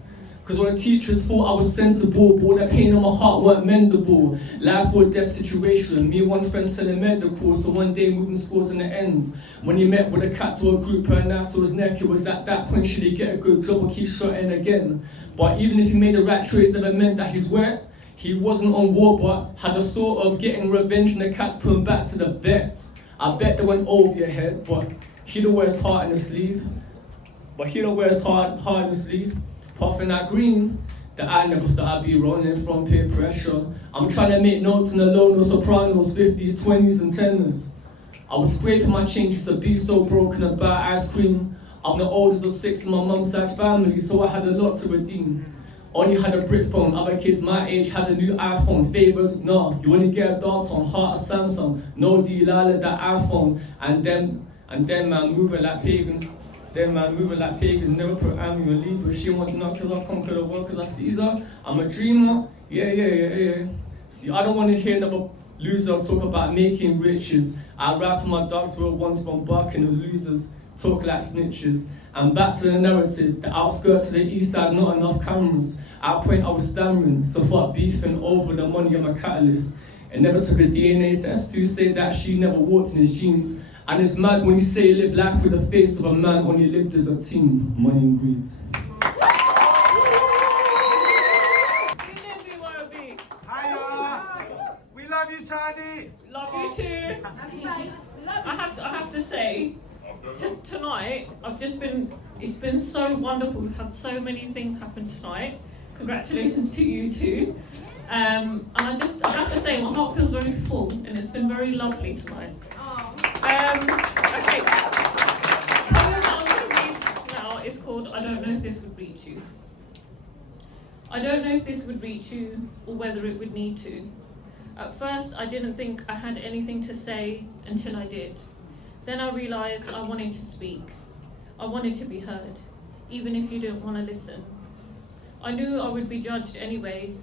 Cause when the teachers thought I was sensible, but that pain on my heart weren't mendable. Life or death situation, me and one friend selling medical, so one day moving scores in the ends. When he met with a cat to a group, her knife to his neck, it was at that point should he get a good job or keep shotting again. But even if he made the right choice, never meant that he's wet. He wasn't on war, but had the thought of getting revenge and the cats put him back to the vet. I bet they went over your head, but he don't wear his heart in his sleeve. Heart in his sleeve. Puffing that green, that I never started be rolling from peer pressure. I'm trying to make notes in the low no sopranos, 50s, 20s and 10s. I was scraping my change, used to be so broken about ice cream. I'm the oldest of 6 in my mum's side family, so I had a lot to redeem. Only had a brick phone, other kids my age had a new iPhone. Favors, no, you only get a dance on heart of Samsung. No Delilah, that iPhone. And then man moving like pagans. Never put Amy or Libra. She wants to know cause I conquer the world cause I Caesar. I'm a dreamer, yeah. See, I don't want to hear another loser talk about making riches. I rap for my dogs were once from barking as losers, talk like snitches. And back to the narrative, the outskirts of the east side, not enough cameras. At a point I was stammering, so fuck beefing over the money of my catalyst. It never took a DNA test to say that she never walked in his jeans. And it's mad when you say live life with the face of a man only lived as a team, money and greed. Hiya! We love you, Charlie! Love you too. I have to say, tonight, it's been so wonderful. We've had so many things happen tonight. Congratulations to you too. And I have to say, my heart feels very full and it's been very lovely tonight. Okay. The poem that I'm going to read now is called I Don't Know If This Would Reach You. I don't know if this would reach you or whether it would need to. At first, I didn't think I had anything to say until I did. Then I realised I wanted to speak. I wanted to be heard, even if you didn't want to listen. I knew I would be judged anyway.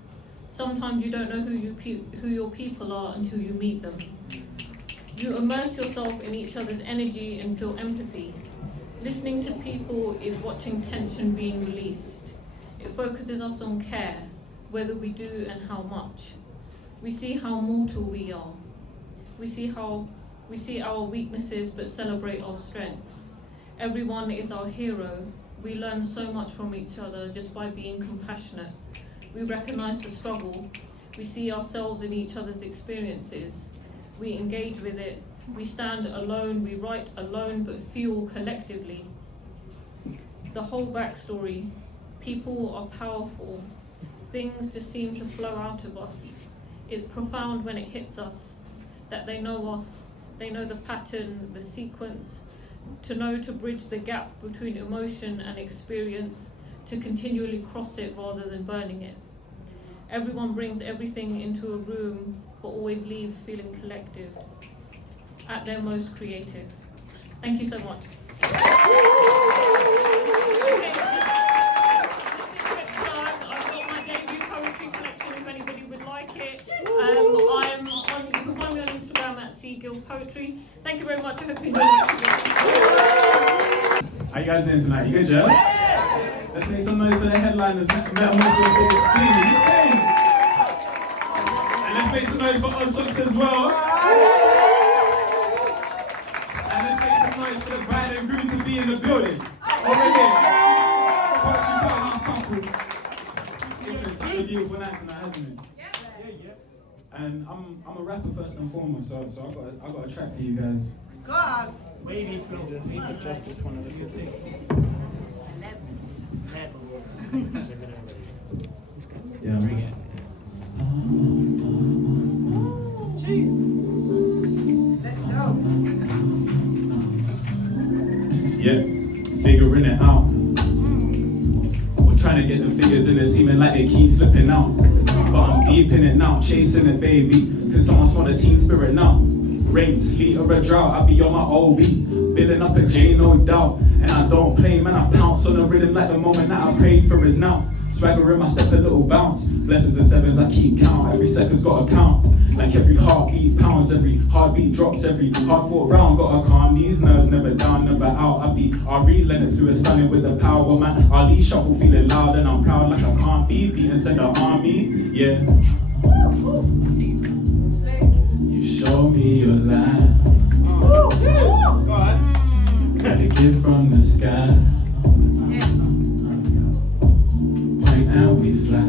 Sometimes you don't know who your people are until you meet them. You immerse yourself in each other's energy and feel empathy. Listening to people is watching tension being released. It focuses us on care, whether we do and how much. We see how mortal we are. We see our weaknesses but celebrate our strengths. Everyone is our hero. We learn so much from each other just by being compassionate. We recognize the struggle. We see ourselves in each other's experiences. We engage with it. We stand alone, we write alone but feel collectively. The whole backstory. People are powerful. Things just seem to flow out of us. It's profound when it hits us, that they know us, they know the pattern, the sequence, to know to bridge the gap between emotion and experience, to continually cross it rather than burning it. Everyone brings everything into a room, but always leaves feeling collective, at their most creative. Thank you so much. You can find me on Instagram at cgillpoetry. Thank you very much. I hope you enjoyed it. How you guys doing tonight? You good, yeah? Let's make some noise for the headliners. Metaphorest. And let's make some noise for Oddsocks as well. And let's make some noise for the bride and groom to be in the building. Over here. Poetry parties couple. It's been such a beautiful night tonight, hasn't it? And I'm a rapper first and foremost, so I got a track for you guys. God! Maybe just this one of the good thing. Yeah, bring it. Jeez. Let's go. Yeah, figuring it out. We're trying to get them figures in there, seeming like they keep slipping out. But I'm deep in it now, chasing it, baby. Cause someone smell the team spirit now. Rain, sleet, or a drought, I be on my OB. Building up a J, no doubt. And I don't play, man, I pounce on the rhythm like the moment that I prayed for is now. Swagger in my step, a little bounce. Blessings and sevens, I keep count. Every second's got a count. Like every heartbeat pounds, every heartbeat drops, every hard fought round. Gotta calm these nerves, never down, never out. I be R.E. Lennox, who is stunning with the power, man. Ali shuffle, feeling loud, and I'm proud like I can't be beaten. Send the army, yeah. You show me your light. Got a gift from the sky. Point and we fly.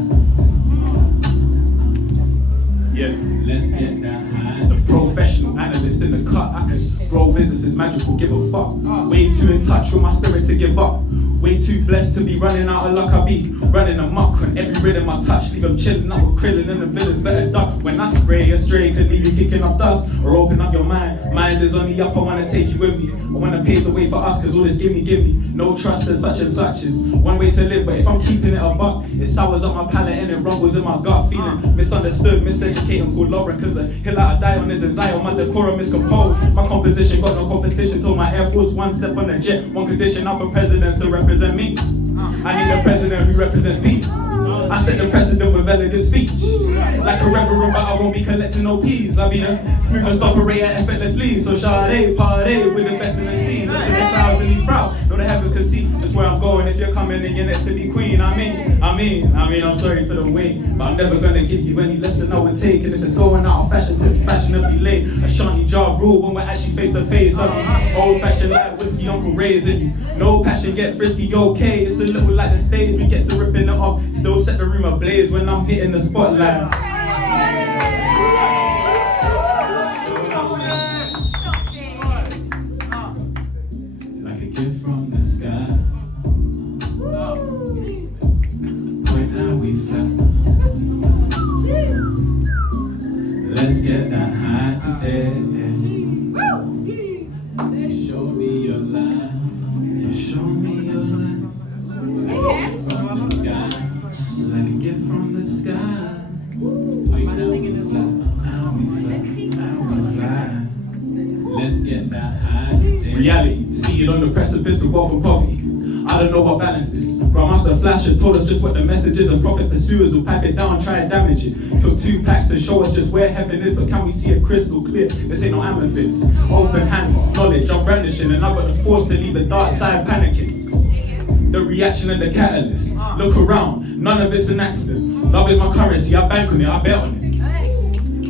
Yeah, let's get that high. The professional analyst in the cut. I can grow businesses, magical, give a fuck. Way too in touch with my spirit to give up. Way too blessed to be running out of luck. I be running amok on every rhythm I touch. Leave them chilling up with krillin' and the villains better duck. When I spray, a stray could leave you kicking up dust. Or open up your mind. Mind is on the up, I wanna take you with me. I wanna pave the way for us, cause all this give me. No trust and such is one way to live, but if I'm keeping it a buck, it sours up my palate and it rumbles in my gut. Feeling misunderstood, miseducated, called Lauren. Cause the hill I die on is anxiety, my decorum is composed. My composition got no competition, told my Air Force One step on the jet. One condition, I'm for presidents to represent me. I need a president who represents peace. I set the precedent with elegant speech. Like a reverend, but I won't be collecting no peas. I'll be the smoothest operator effortlessly. So Sade, party with the best in the scene. Look at the clouds and he's proud. Know the heaven can see that's where I'm going. If you're coming and you're next to be queen, I mean, I'm sorry for the wait, but I'm never gonna give you any lesson I would take. And if it's going out of fashion, could be fashionably late. A shanty jar rule when we're actually face to face. Old fashioned like whiskey, Uncle Ray's in you. No passion, get frisky, okay. It's a little like the stage, we get to ripping it off. Still set the room ablaze when I'm hitting the spotlight. Like a gift from the sky. Point how we fly. Let's get that high today. Show me your light. Show me your light. From the sky. Like a gift from the sky. Point how we fly. How we fly. How we fly. Let's get that high today. Reality, seated on the precipice of wealth and poverty. I don't know what balance is. Bro, Master Flash had told us just what the message is, and prophet pursuers will pipe it down, try and damage it. Took 2 packs to show us just where heaven is, but can we see it crystal clear? This ain't no amethyst. Open hands, knowledge, I'm brandishing, and I've got the force to leave the dark side panicking. The reaction and the catalyst. Look around, none of it's an accident. Love is my currency, I bank on it, I bet on it.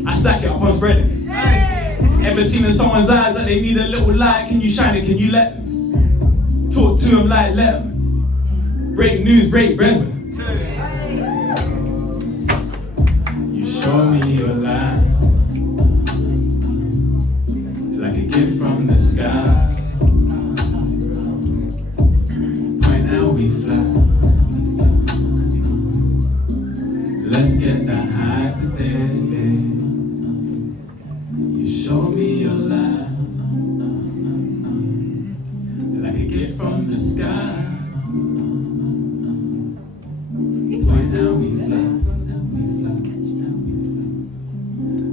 I stack it up, I'm spreading it. Ever seen in someone's eyes that they need a little light? Can you shine it, can you let them? Talk to them like let them. Break news, break bread with them. You show me your light, like a gift from the sky. Point out we fly. Let's get that high today. You show me your light, like a gift from the sky. Point out we fly.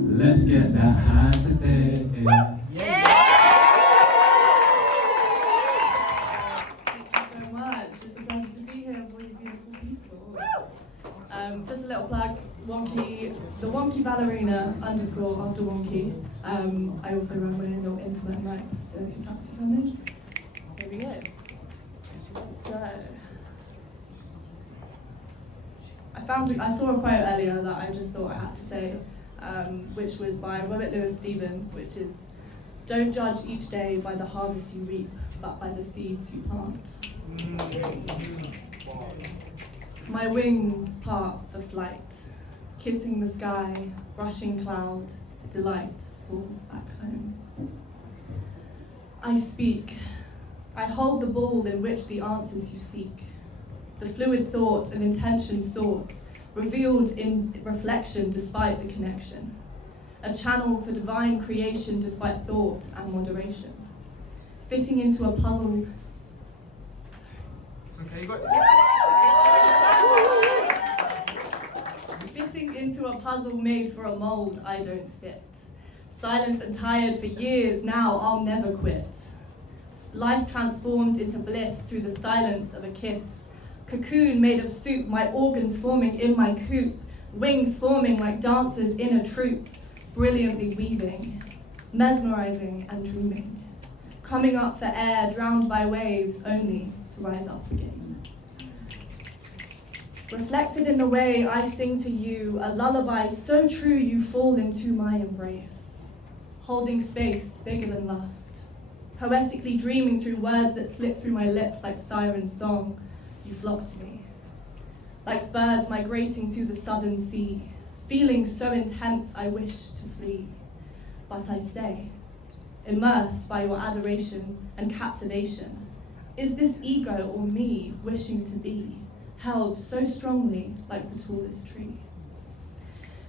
Let's get that high today. It's a pleasure to be here with all you beautiful people. Just a little plug, Wonky, the Wonky Ballerina _ after Wonky. I also run my own intimate nights, so if you fancy coming, here we go. So, I saw a quote earlier that I just thought I had to say, which was by Robert Louis Stevenson, which is, "Don't judge each day by the harvest you reap, but by the seeds you plant." My wings part for flight, kissing the sky, brushing cloud, delight falls back home. I speak, I hold the ball in which the answers you seek, the fluid thoughts and intentions sought, revealed in reflection despite the connection, a channel for divine creation despite thought and moderation, fitting into a puzzle. Okay, you got Fitting into a puzzle made for a mold I don't fit. Silent and tired for years now, I'll never quit. Life transformed into bliss through the silence of a kiss. Cocoon made of soup, my organs forming in my coop. Wings forming like dancers in a troupe. Brilliantly weaving, mesmerizing and dreaming. Coming up for air, drowned by waves, only to rise up again. Reflected in the way I sing to you, a lullaby so true you fall into my embrace. Holding space bigger than lust. Poetically dreaming through words that slip through my lips like siren song, you flock to me. Like birds migrating to the southern sea, feeling so intense I wish to flee. But I stay, immersed by your adoration and captivation. Is this ego or me wishing to be? Held so strongly like the tallest tree.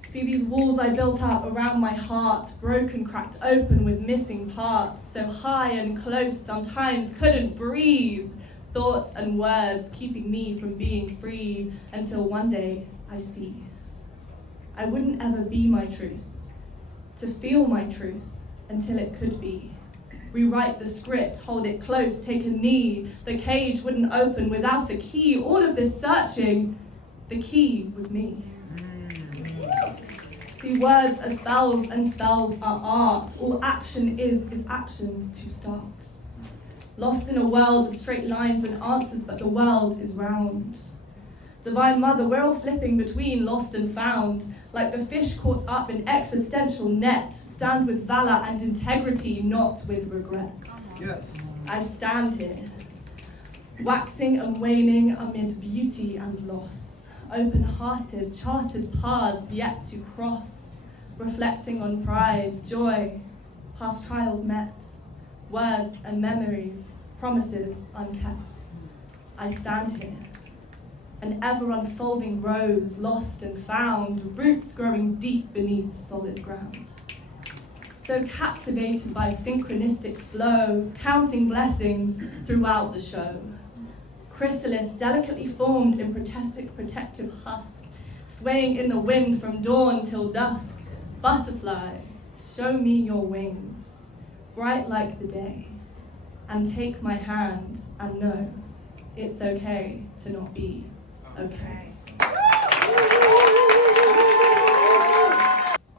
See these walls I built up around my heart, broken, cracked open with missing parts, so high and close sometimes couldn't breathe. Thoughts and words keeping me from being free until one day I see. I wouldn't ever be my truth, to feel my truth until it could be. Rewrite the script, hold it close, take a knee. The cage wouldn't open without a key. All of this searching, the key was me. See, words are spells and spells are art. All action is action to start. Lost in a world of straight lines and answers, but the world is round. Divine Mother, we're all flipping between lost and found. Like the fish caught up in existential net. Stand with valor and integrity, not with regrets. Yes. I stand here, waxing and waning amid beauty and loss. Open-hearted, charted paths yet to cross. Reflecting on pride, joy, past trials met. Words and memories, promises unkept. I stand here, an ever-unfolding rose, lost and found, roots growing deep beneath solid ground. So captivated by synchronistic flow, counting blessings throughout the show. Chrysalis delicately formed in protective husk, swaying in the wind from dawn till dusk. Butterfly, show me your wings, bright like the day, and take my hand and know it's okay to not be okay.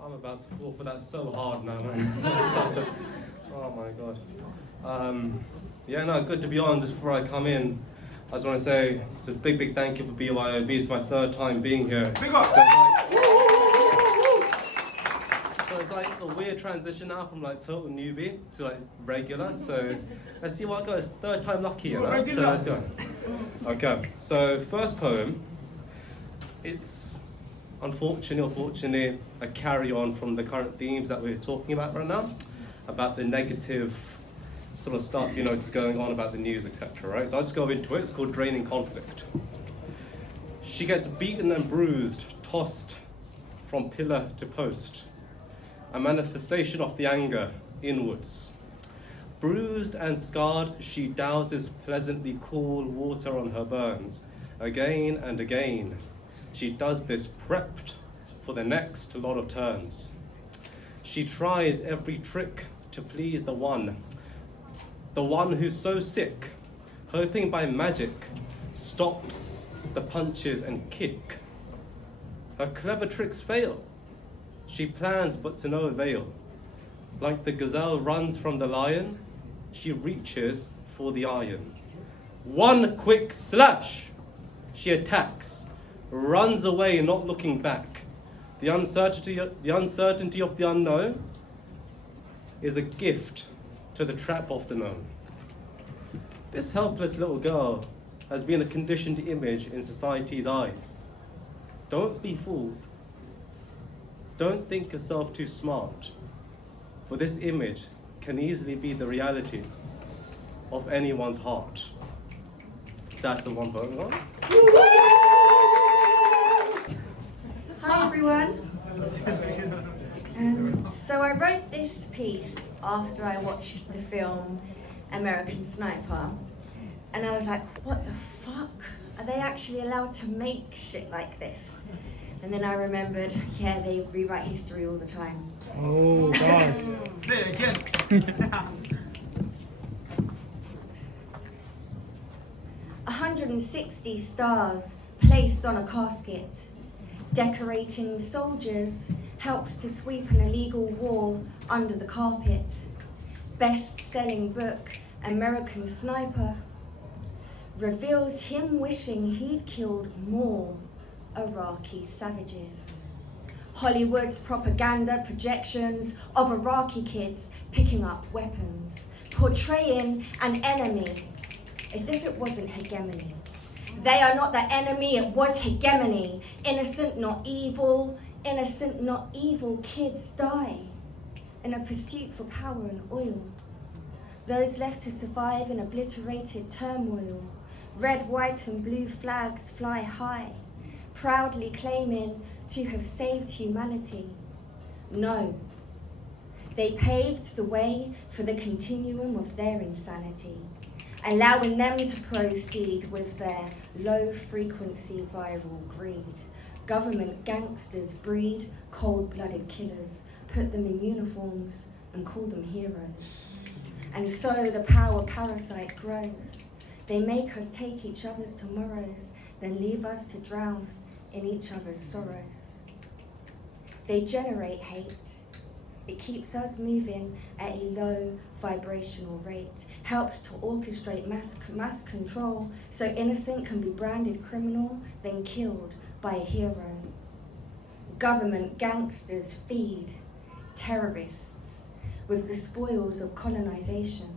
I'm about to fall for that so hard now, man. Oh my god. Yeah, no, good to be on. Just before I come in, I just want to say just big thank you for BYOB. It's my third time being here. Big up! So it's like a weird transition now from like total newbie to like regular. So let's see what goes. Third time lucky, you know? So let's go. Okay, so first poem. It's unfortunately or fortunately a carry on from the current themes that we're talking about right now, about the negative sort of stuff, you know, just going on about the news, etc. Right? So I'll just go into it. It's called Draining Conflict. She gets beaten and bruised, tossed from pillar to post, a manifestation of the anger inwards. Bruised and scarred, she douses pleasantly cool water on her burns, again and again. She does this prepped for the next lot of turns. She tries every trick to please the one who's so sick, hoping by magic stops the punches and kick. Her clever tricks fail. She plans but to no avail. Like the gazelle runs from the lion, she reaches for the iron. One quick slash, she attacks, runs away, not looking back. The uncertainty of the unknown is a gift to the trap of the known. This helpless little girl has been a conditioned image in society's eyes. Don't be fooled. Don't think yourself too smart, for this image can easily be the reality of anyone's heart. So that's the one poem on. Hi everyone. So I wrote this piece after I watched the film American Sniper, and I was like, what the fuck? Are they actually allowed to make shit like this? And then I remembered, yeah, they rewrite history all the time. Oh, gosh. Say it again. 160 stars placed on a casket. Decorating soldiers helps to sweep an illegal war under the carpet. Best-selling book, American Sniper, reveals him wishing he'd killed more Iraqi savages. Hollywood's propaganda projections of Iraqi kids picking up weapons, portraying an enemy as if it wasn't hegemony. They are not the enemy, it was hegemony. Innocent, not evil, kids die in a pursuit for power and oil. Those left to survive in obliterated turmoil. Red, white and blue flags fly high, proudly claiming to have saved humanity. No, they paved the way for the continuum of their insanity, allowing them to proceed with their low-frequency viral greed. Government gangsters breed cold-blooded killers, put them in uniforms and call them heroes. And so the power parasite grows. They make us take each other's tomorrows, then leave us to drown in each other's sorrows. They generate hate. It keeps us moving at a low vibrational rate, helps to orchestrate mass control, so innocent can be branded criminal, then killed by a hero. Government gangsters feed terrorists with the spoils of colonization.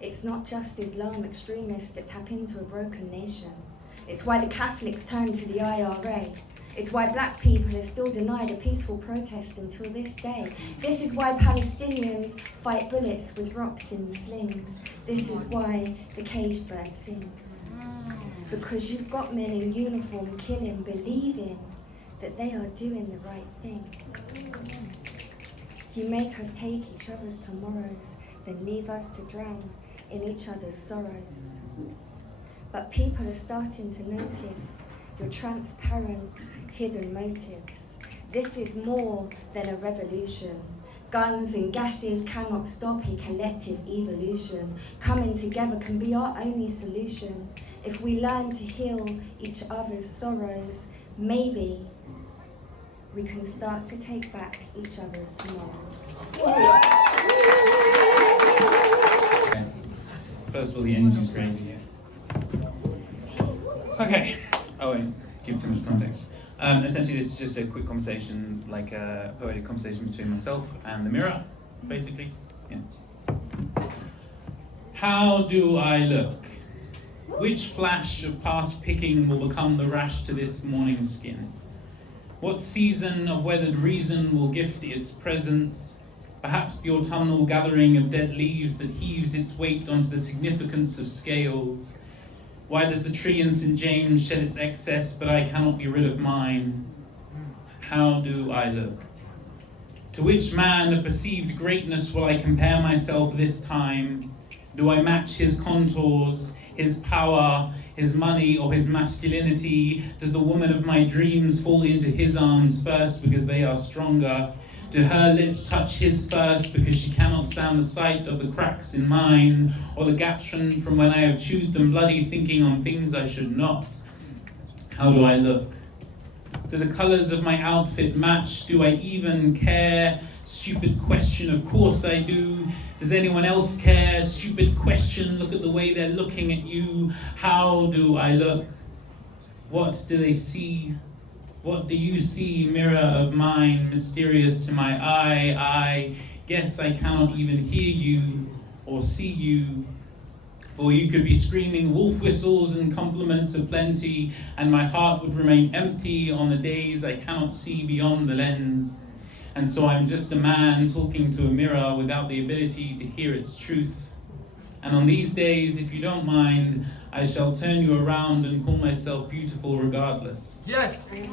It's not just Islam extremists that tap into a broken nation. It's why the Catholics turn to the IRA. It's why black people are still denied a peaceful protest until this day. This is why Palestinians fight bullets with rocks in slings. This is why the caged bird sings. Because you've got men in uniform killing, believing that they are doing the right thing. You make us take each other's tomorrows, then leave us to drown in each other's sorrows. But people are starting to notice your transparent, hidden motives. This is more than a revolution. Guns and gases cannot stop a collective evolution. Coming together can be our only solution. If we learn to heal each other's sorrows, maybe we can start to take back each other's tomorrows. First of all, the energy's crazy here. Okay, I won't give too much context. Essentially, this is just a quick conversation, like a poetic conversation between myself and the mirror, basically. Yeah. How do I look? Which flash of past picking will become the rash to this morning's skin? What season of weathered reason will gift its presence? Perhaps the autumnal gathering of dead leaves that heaves its weight onto the significance of scales. Why does the tree in St. James shed its excess, but I cannot be rid of mine? How do I look? To which man of perceived greatness will I compare myself this time? Do I match his contours, his power, his money, or his masculinity? Does the woman of my dreams fall into his arms first because they are stronger? Do her lips touch his first because she cannot stand the sight of the cracks in mine, or the gaps from when I have chewed them bloody thinking on things I should not? How do I look? Do the colours of my outfit match? Do I even care? Stupid question, of course I do. Does anyone else care? Stupid question, look at the way they're looking at you. How do I look? What do they see? What do you see, mirror of mine, mysterious to my eye? I guess I cannot even hear you or see you. For you could be screaming wolf whistles and compliments aplenty, and my heart would remain empty on the days I cannot see beyond the lens. And so I'm just a man talking to a mirror without the ability to hear its truth. And on these days, if you don't mind, I shall turn you around and call myself beautiful regardless. Yes! Say it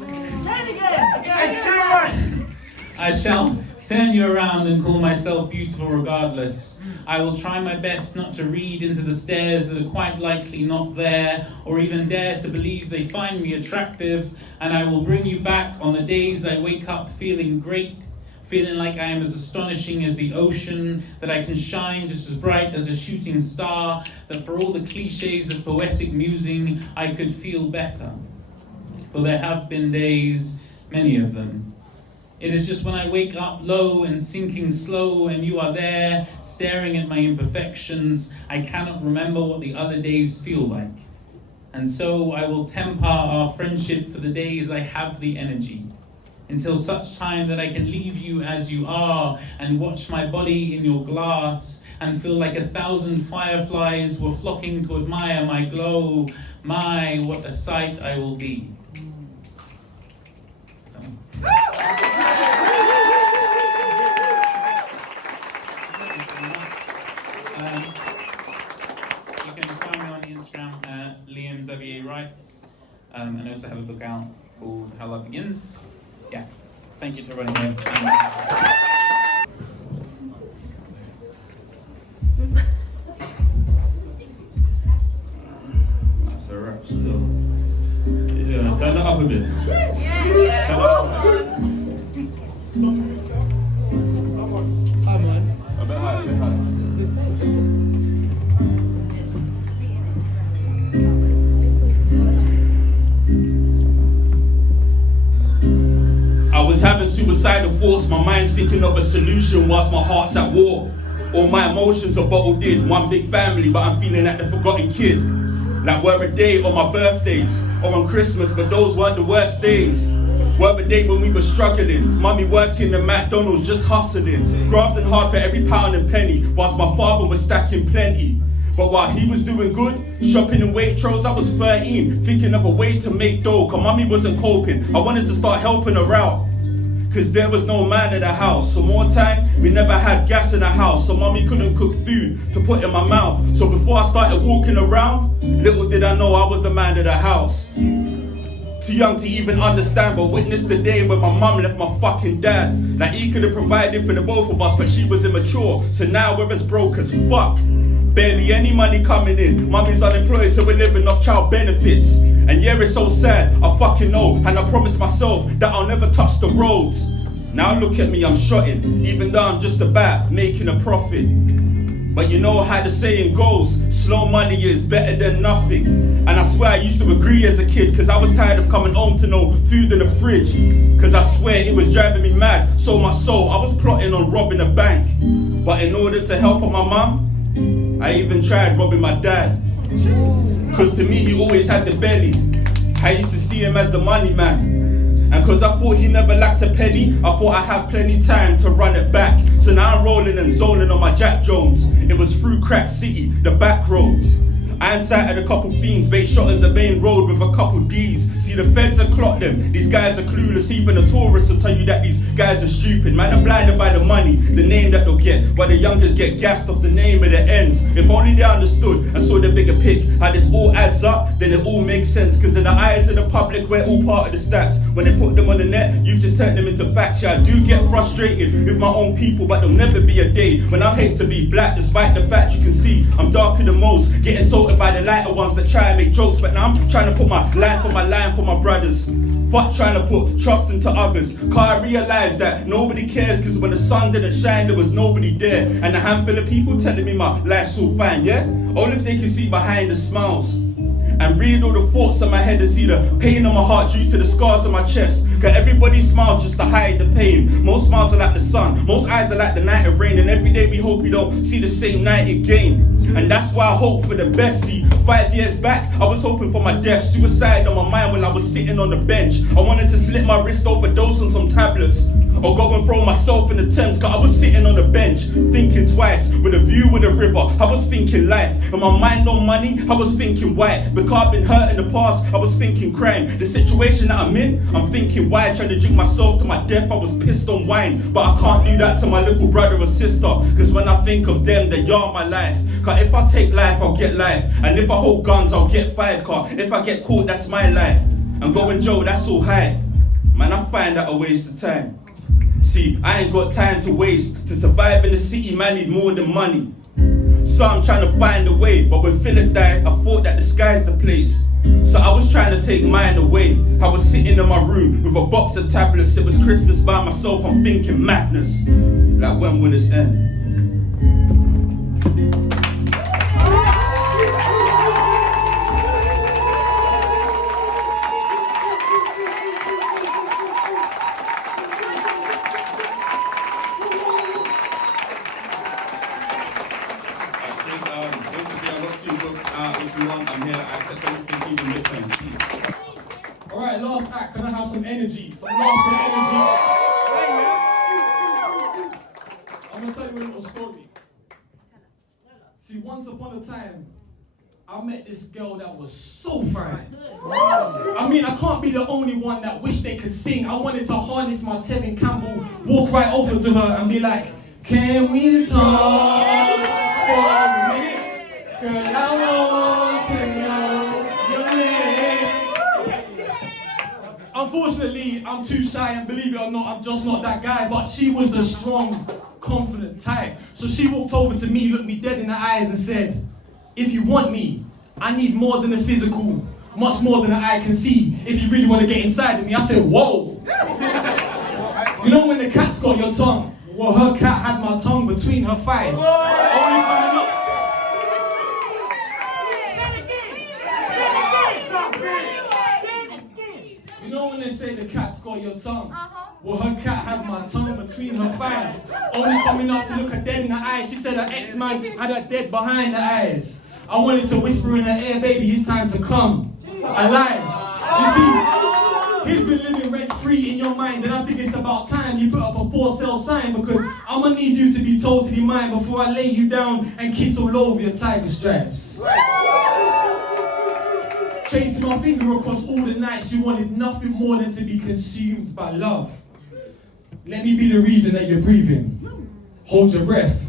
again! I shall turn you around and call myself beautiful regardless. I will try my best not to read into the stares that are quite likely not there, or even dare to believe they find me attractive, and I will bring you back on the days I wake up feeling great, feeling like I am as astonishing as the ocean, that I can shine just as bright as a shooting star, that for all the cliches of poetic musing, I could feel better. For there have been days, many of them. It is just when I wake up low and sinking slow and you are there, staring at my imperfections, I cannot remember what the other days feel like. And so I will temper our friendship for the days I have the energy, until such time that I can leave you as you are and watch my body in your glass and feel like 1,000 fireflies were flocking to admire my glow. My, what a sight I will be. You can find me on Instagram at liamxavierwrites, and I also have a book out called How Love Begins. Yeah, thank you to everybody here. That's a wrap still. Yeah, turn it up a bit. Yeah. Turn it up a bit. Come on. A bit higher, a bit higher. I was having suicidal thoughts, my mind's thinking of a solution whilst my heart's at war. All my emotions are bottled in, one big family, but I'm feeling like the forgotten kid. Like we're a day on my birthdays, or on Christmas, but those weren't the worst days. Were the day when we were struggling, mummy working at McDonald's just hustling, grafting hard for every pound and penny, whilst my father was stacking plenty. But while he was doing good, shopping in Waitrose, I was 13, thinking of a way to make dough, cause mummy wasn't coping. I wanted to start helping her out, cause there was no man in the house. So more time, we never had gas in the house, so mummy couldn't cook food to put in my mouth. So before I started walking around, little did I know I was the man of the house. Too young to even understand, but witnessed the day when my mum left my fucking dad. Like he could have provided for the both of us, but she was immature, so now we're as broke as fuck. Barely any money coming in, mummy's unemployed, so we're living off child benefits. And yeah, it's so sad, I fucking know, and I promised myself that I'll never touch the roads. Now look at me, I'm shotting, even though I'm just about making a profit. But you know how the saying goes, slow money is better than nothing. And I swear I used to agree as a kid, cause I was tired of coming home to no food in the fridge. Cause I swear it was driving me mad, so much so I was plotting on robbing a bank. But in order to help out my mum, I even tried robbing my dad. Cause to me he always had the belly. I used to see him as the money man. And cause I thought he never lacked a penny, I thought I had plenty time to run it back. So now I'm rolling and zoning on my Jack Jones. It was through Crack City, the back roads. I incited a couple fiends, bait shot as a main road with a couple D's. See the feds have clocked them, these guys are clueless. Even the tourists will tell you that these guys are stupid. Man are blinded by the money, the name that they'll get. While the youngers get gassed off the name of the ends. If only they understood and saw the bigger pic, how this all adds up, then it all makes sense. Cause in the eyes of the public, we're all part of the stats. When they put them on the net, you've just turned them into facts. Yeah, I do get frustrated with my own people, but there'll never be a day when I hate to be black. Despite the fact you can see I'm darker than most, getting salted by the lighter ones that try and make jokes. But now I'm trying to put my life on my line for my brothers. Fuck trying to put trust into others. Cause I realised that nobody cares, cause when the sun didn't shine there was nobody there. And a handful of people telling me my life's all fine, yeah? Only if they can see behind the smiles and read all the thoughts in my head and see the pain on my heart due to the scars on my chest. Cause everybody smiles just to hide the pain. Most smiles are like the sun, most eyes are like the night of rain. And every day we hope we don't see the same night again. And that's why I hope for the best. See, 5 years back, I was hoping for my death. Suicide on my mind when I was sitting on the bench. I wanted to slit my wrist, overdose on some tablets, or go and throw myself in the Thames. Cause I was sitting on the bench, thinking twice, with a view with the river. I was thinking life, and my mind on money, I was thinking why. Because I've been hurt in the past, I was thinking crime. The situation that I'm in, I'm thinking why. Trying to drink myself to my death, I was pissed on wine. But I can't do that to my little brother or sister. Cause when I think of them, they are my life. Cause if I take life, I'll get life. And if I hold guns, I'll get fired. Cause if I get caught, that's my life. And going Joe, that's all high. Man, I find that a waste of time. See, I ain't got time to waste. To survive in the city, man, need more than money. So I'm trying to find a way. But when Philip died, I thought that the sky's the place. So I was trying to take mine away. I was sitting in my room with a box of tablets. It was Christmas by myself, I'm thinking madness. Like, when will this end? Alright, last act. Can I have some energy? Some last bit of energy. I'm gonna tell you a little story. See, once upon a time, I met this girl that was so fine. I mean, I can't be the only one that wished they could sing. I wanted to harness my Tevin Campbell, walk right over to her and be like, can we talk for a minute? Girl, I want to know your name. Unfortunately, I'm too shy, and believe it or not, I'm just not that guy. But she was the strong, confident type. So she walked over to me, looked me dead in the eyes and said, if you want me, I need more than a physical, much more than an eye can see. If you really want to get inside of me. I said, whoa. You know when the cat's got your tongue? Well, her cat had my tongue between her thighs. Only coming up. You know when they say the cat's got your tongue? Well, her cat had my tongue between her thighs. Only coming up to look her dead in the eyes. She said her ex-man had her dead behind the eyes. I wanted to whisper in her ear, baby, it's time to come alive. You see, he's been living rent-free in your mind, and I think it's about time you put up a for sale sign, because I'm gonna need you to be totally mine before I lay you down and kiss all over your tiger stripes. Tracing my finger across all the night, she wanted nothing more than to be consumed by love. Let me be the reason that you're breathing. Hold your breath.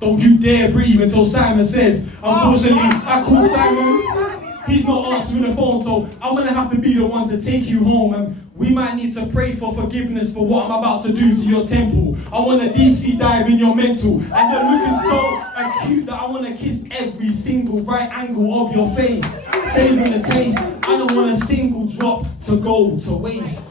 Don't you dare breathe until Simon says. Unfortunately, I called Simon. He's not answering the phone, so I'm gonna have to be the one to take you home. And we might need to pray for forgiveness for what I'm about to do to your temple. I want to deep sea dive in your mental. And you're looking so acute that I want to kiss every single right angle of your face. Saving the taste. I don't want a single drop to go to waste.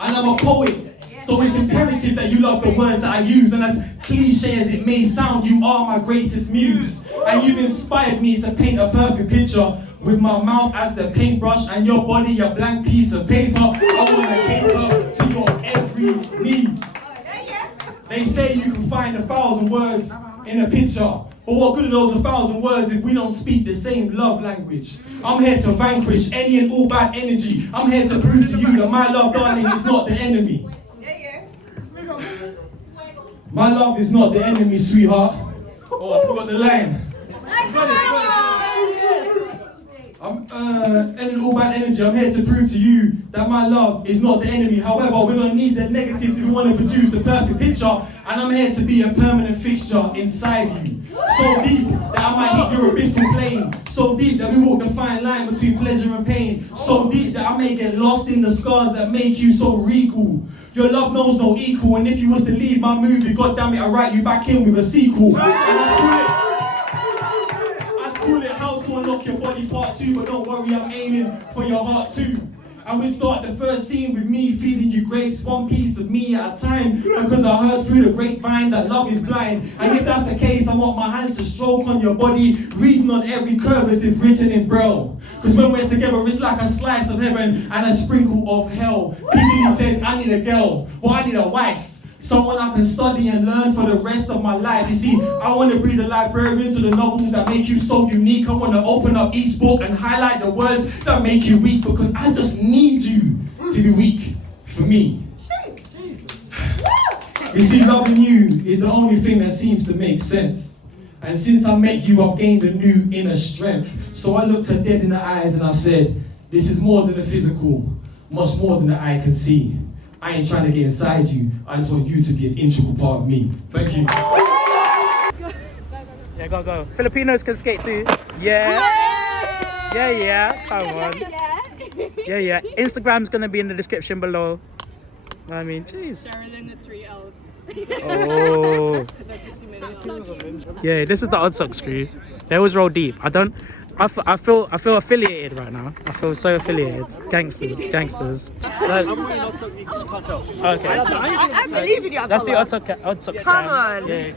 And I'm a poet, So it's imperative that you love the words that I use. And as cliche as it may sound, you are my greatest muse. And you've inspired me to paint a perfect picture with my mouth as the paintbrush and your body a blank piece of paper. I want to cater to your every need. They say you can find 1,000 words in a picture. But what good are those 1,000 words if we don't speak the same love language? I'm here to vanquish any and all bad energy. I'm here to prove to you that my love, darling, is not the enemy. My love is not the enemy, sweetheart. Oh, I forgot the line. Any and all bad energy. I'm here to prove to you that my love is not the enemy. However, we're going to need the negatives if we want to produce the perfect picture. And I'm here to be a permanent fixture inside you. So deep that I might hit your abyssal plane. So deep that we walk the fine line between pleasure and pain. So deep that I may get lost in the scars that make you so regal. Your love knows no equal, and if you was to leave my movie, goddammit, I'll write you back in with a sequel. I'd call it How to Unlock Your Body Part 2, but don't worry, I'm aiming for your heart too. And we start the first scene with me feeding you grapes, one piece of me at a time, because I heard through the grapevine that love is blind. And if that's the case, I want my hands to stroke on your body, reading on every curve as if written in Braille. Because when we're together, it's like a slice of heaven and a sprinkle of hell. He says, I need a girl, well, I need a wife. Someone I can study and learn for the rest of my life. You see, I want to be the librarian to the novels that make you so unique. I want to open up each book and highlight the words that make you weak, because I just need you to be weak for me. You see, loving you is the only thing that seems to make sense. And since I met you, I've gained a new inner strength. So I looked her dead in the eyes and I said, this is more than a physical, much more than the eye can see. I ain't trying to get inside you. I just want you to be an integral part of me. Thank you. Yeah, go. Filipinos can skate too. Yeah. Come on. Yeah. Instagram's gonna be in the description below. I mean, jeez. Sherilyn with 3 L's. Oh. Yeah, this is the Oddsocks crew. They always roll deep. I feel affiliated right now. I feel so affiliated. Gangsters. I'm wearing Oddsocks, you just can't tell. Okay. I believe in you. That's the Oddsocks Come cam. on. Yeah.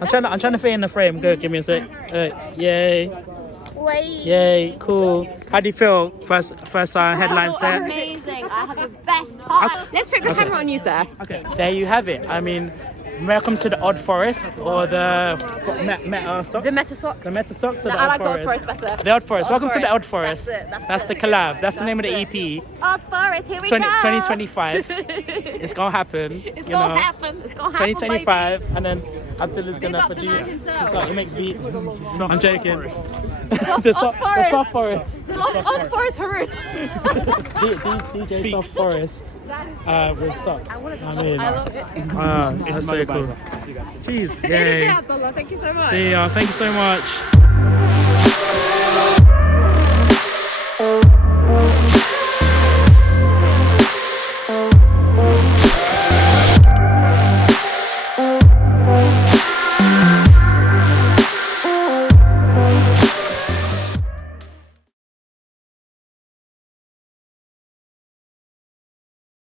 I'm trying to fit in the frame. Go, give me a sec. Yay. Yay, cool. How do you feel? First headline set? Amazing. I had the best time. Let's flip the camera on you, sir. Okay. There you have it. I mean, welcome to the Odd Forest, or the Metasocks. The Metasocks. The Metasocks or No, the I Odd like the Odd Forest? Forest better. The Odd Forest. Odd Welcome to the Odd Forest. Forest. That's the it. collab. That's the name of the EP. Odd Forest, here we 2025. It's gonna happen. It's gonna happen. It's gonna happen, 2025, baby. and then Abdullah's gonna Big up the man produce. himself. He makes beats. I'm joking. The Soft Forest. Odd Forest, hurry. DJ Soft Forest. With socks. I mean, I love it. that's so cool. Jeez, Thank yay. you, Abdullah. Thank you so much. See ya. Thank you so much.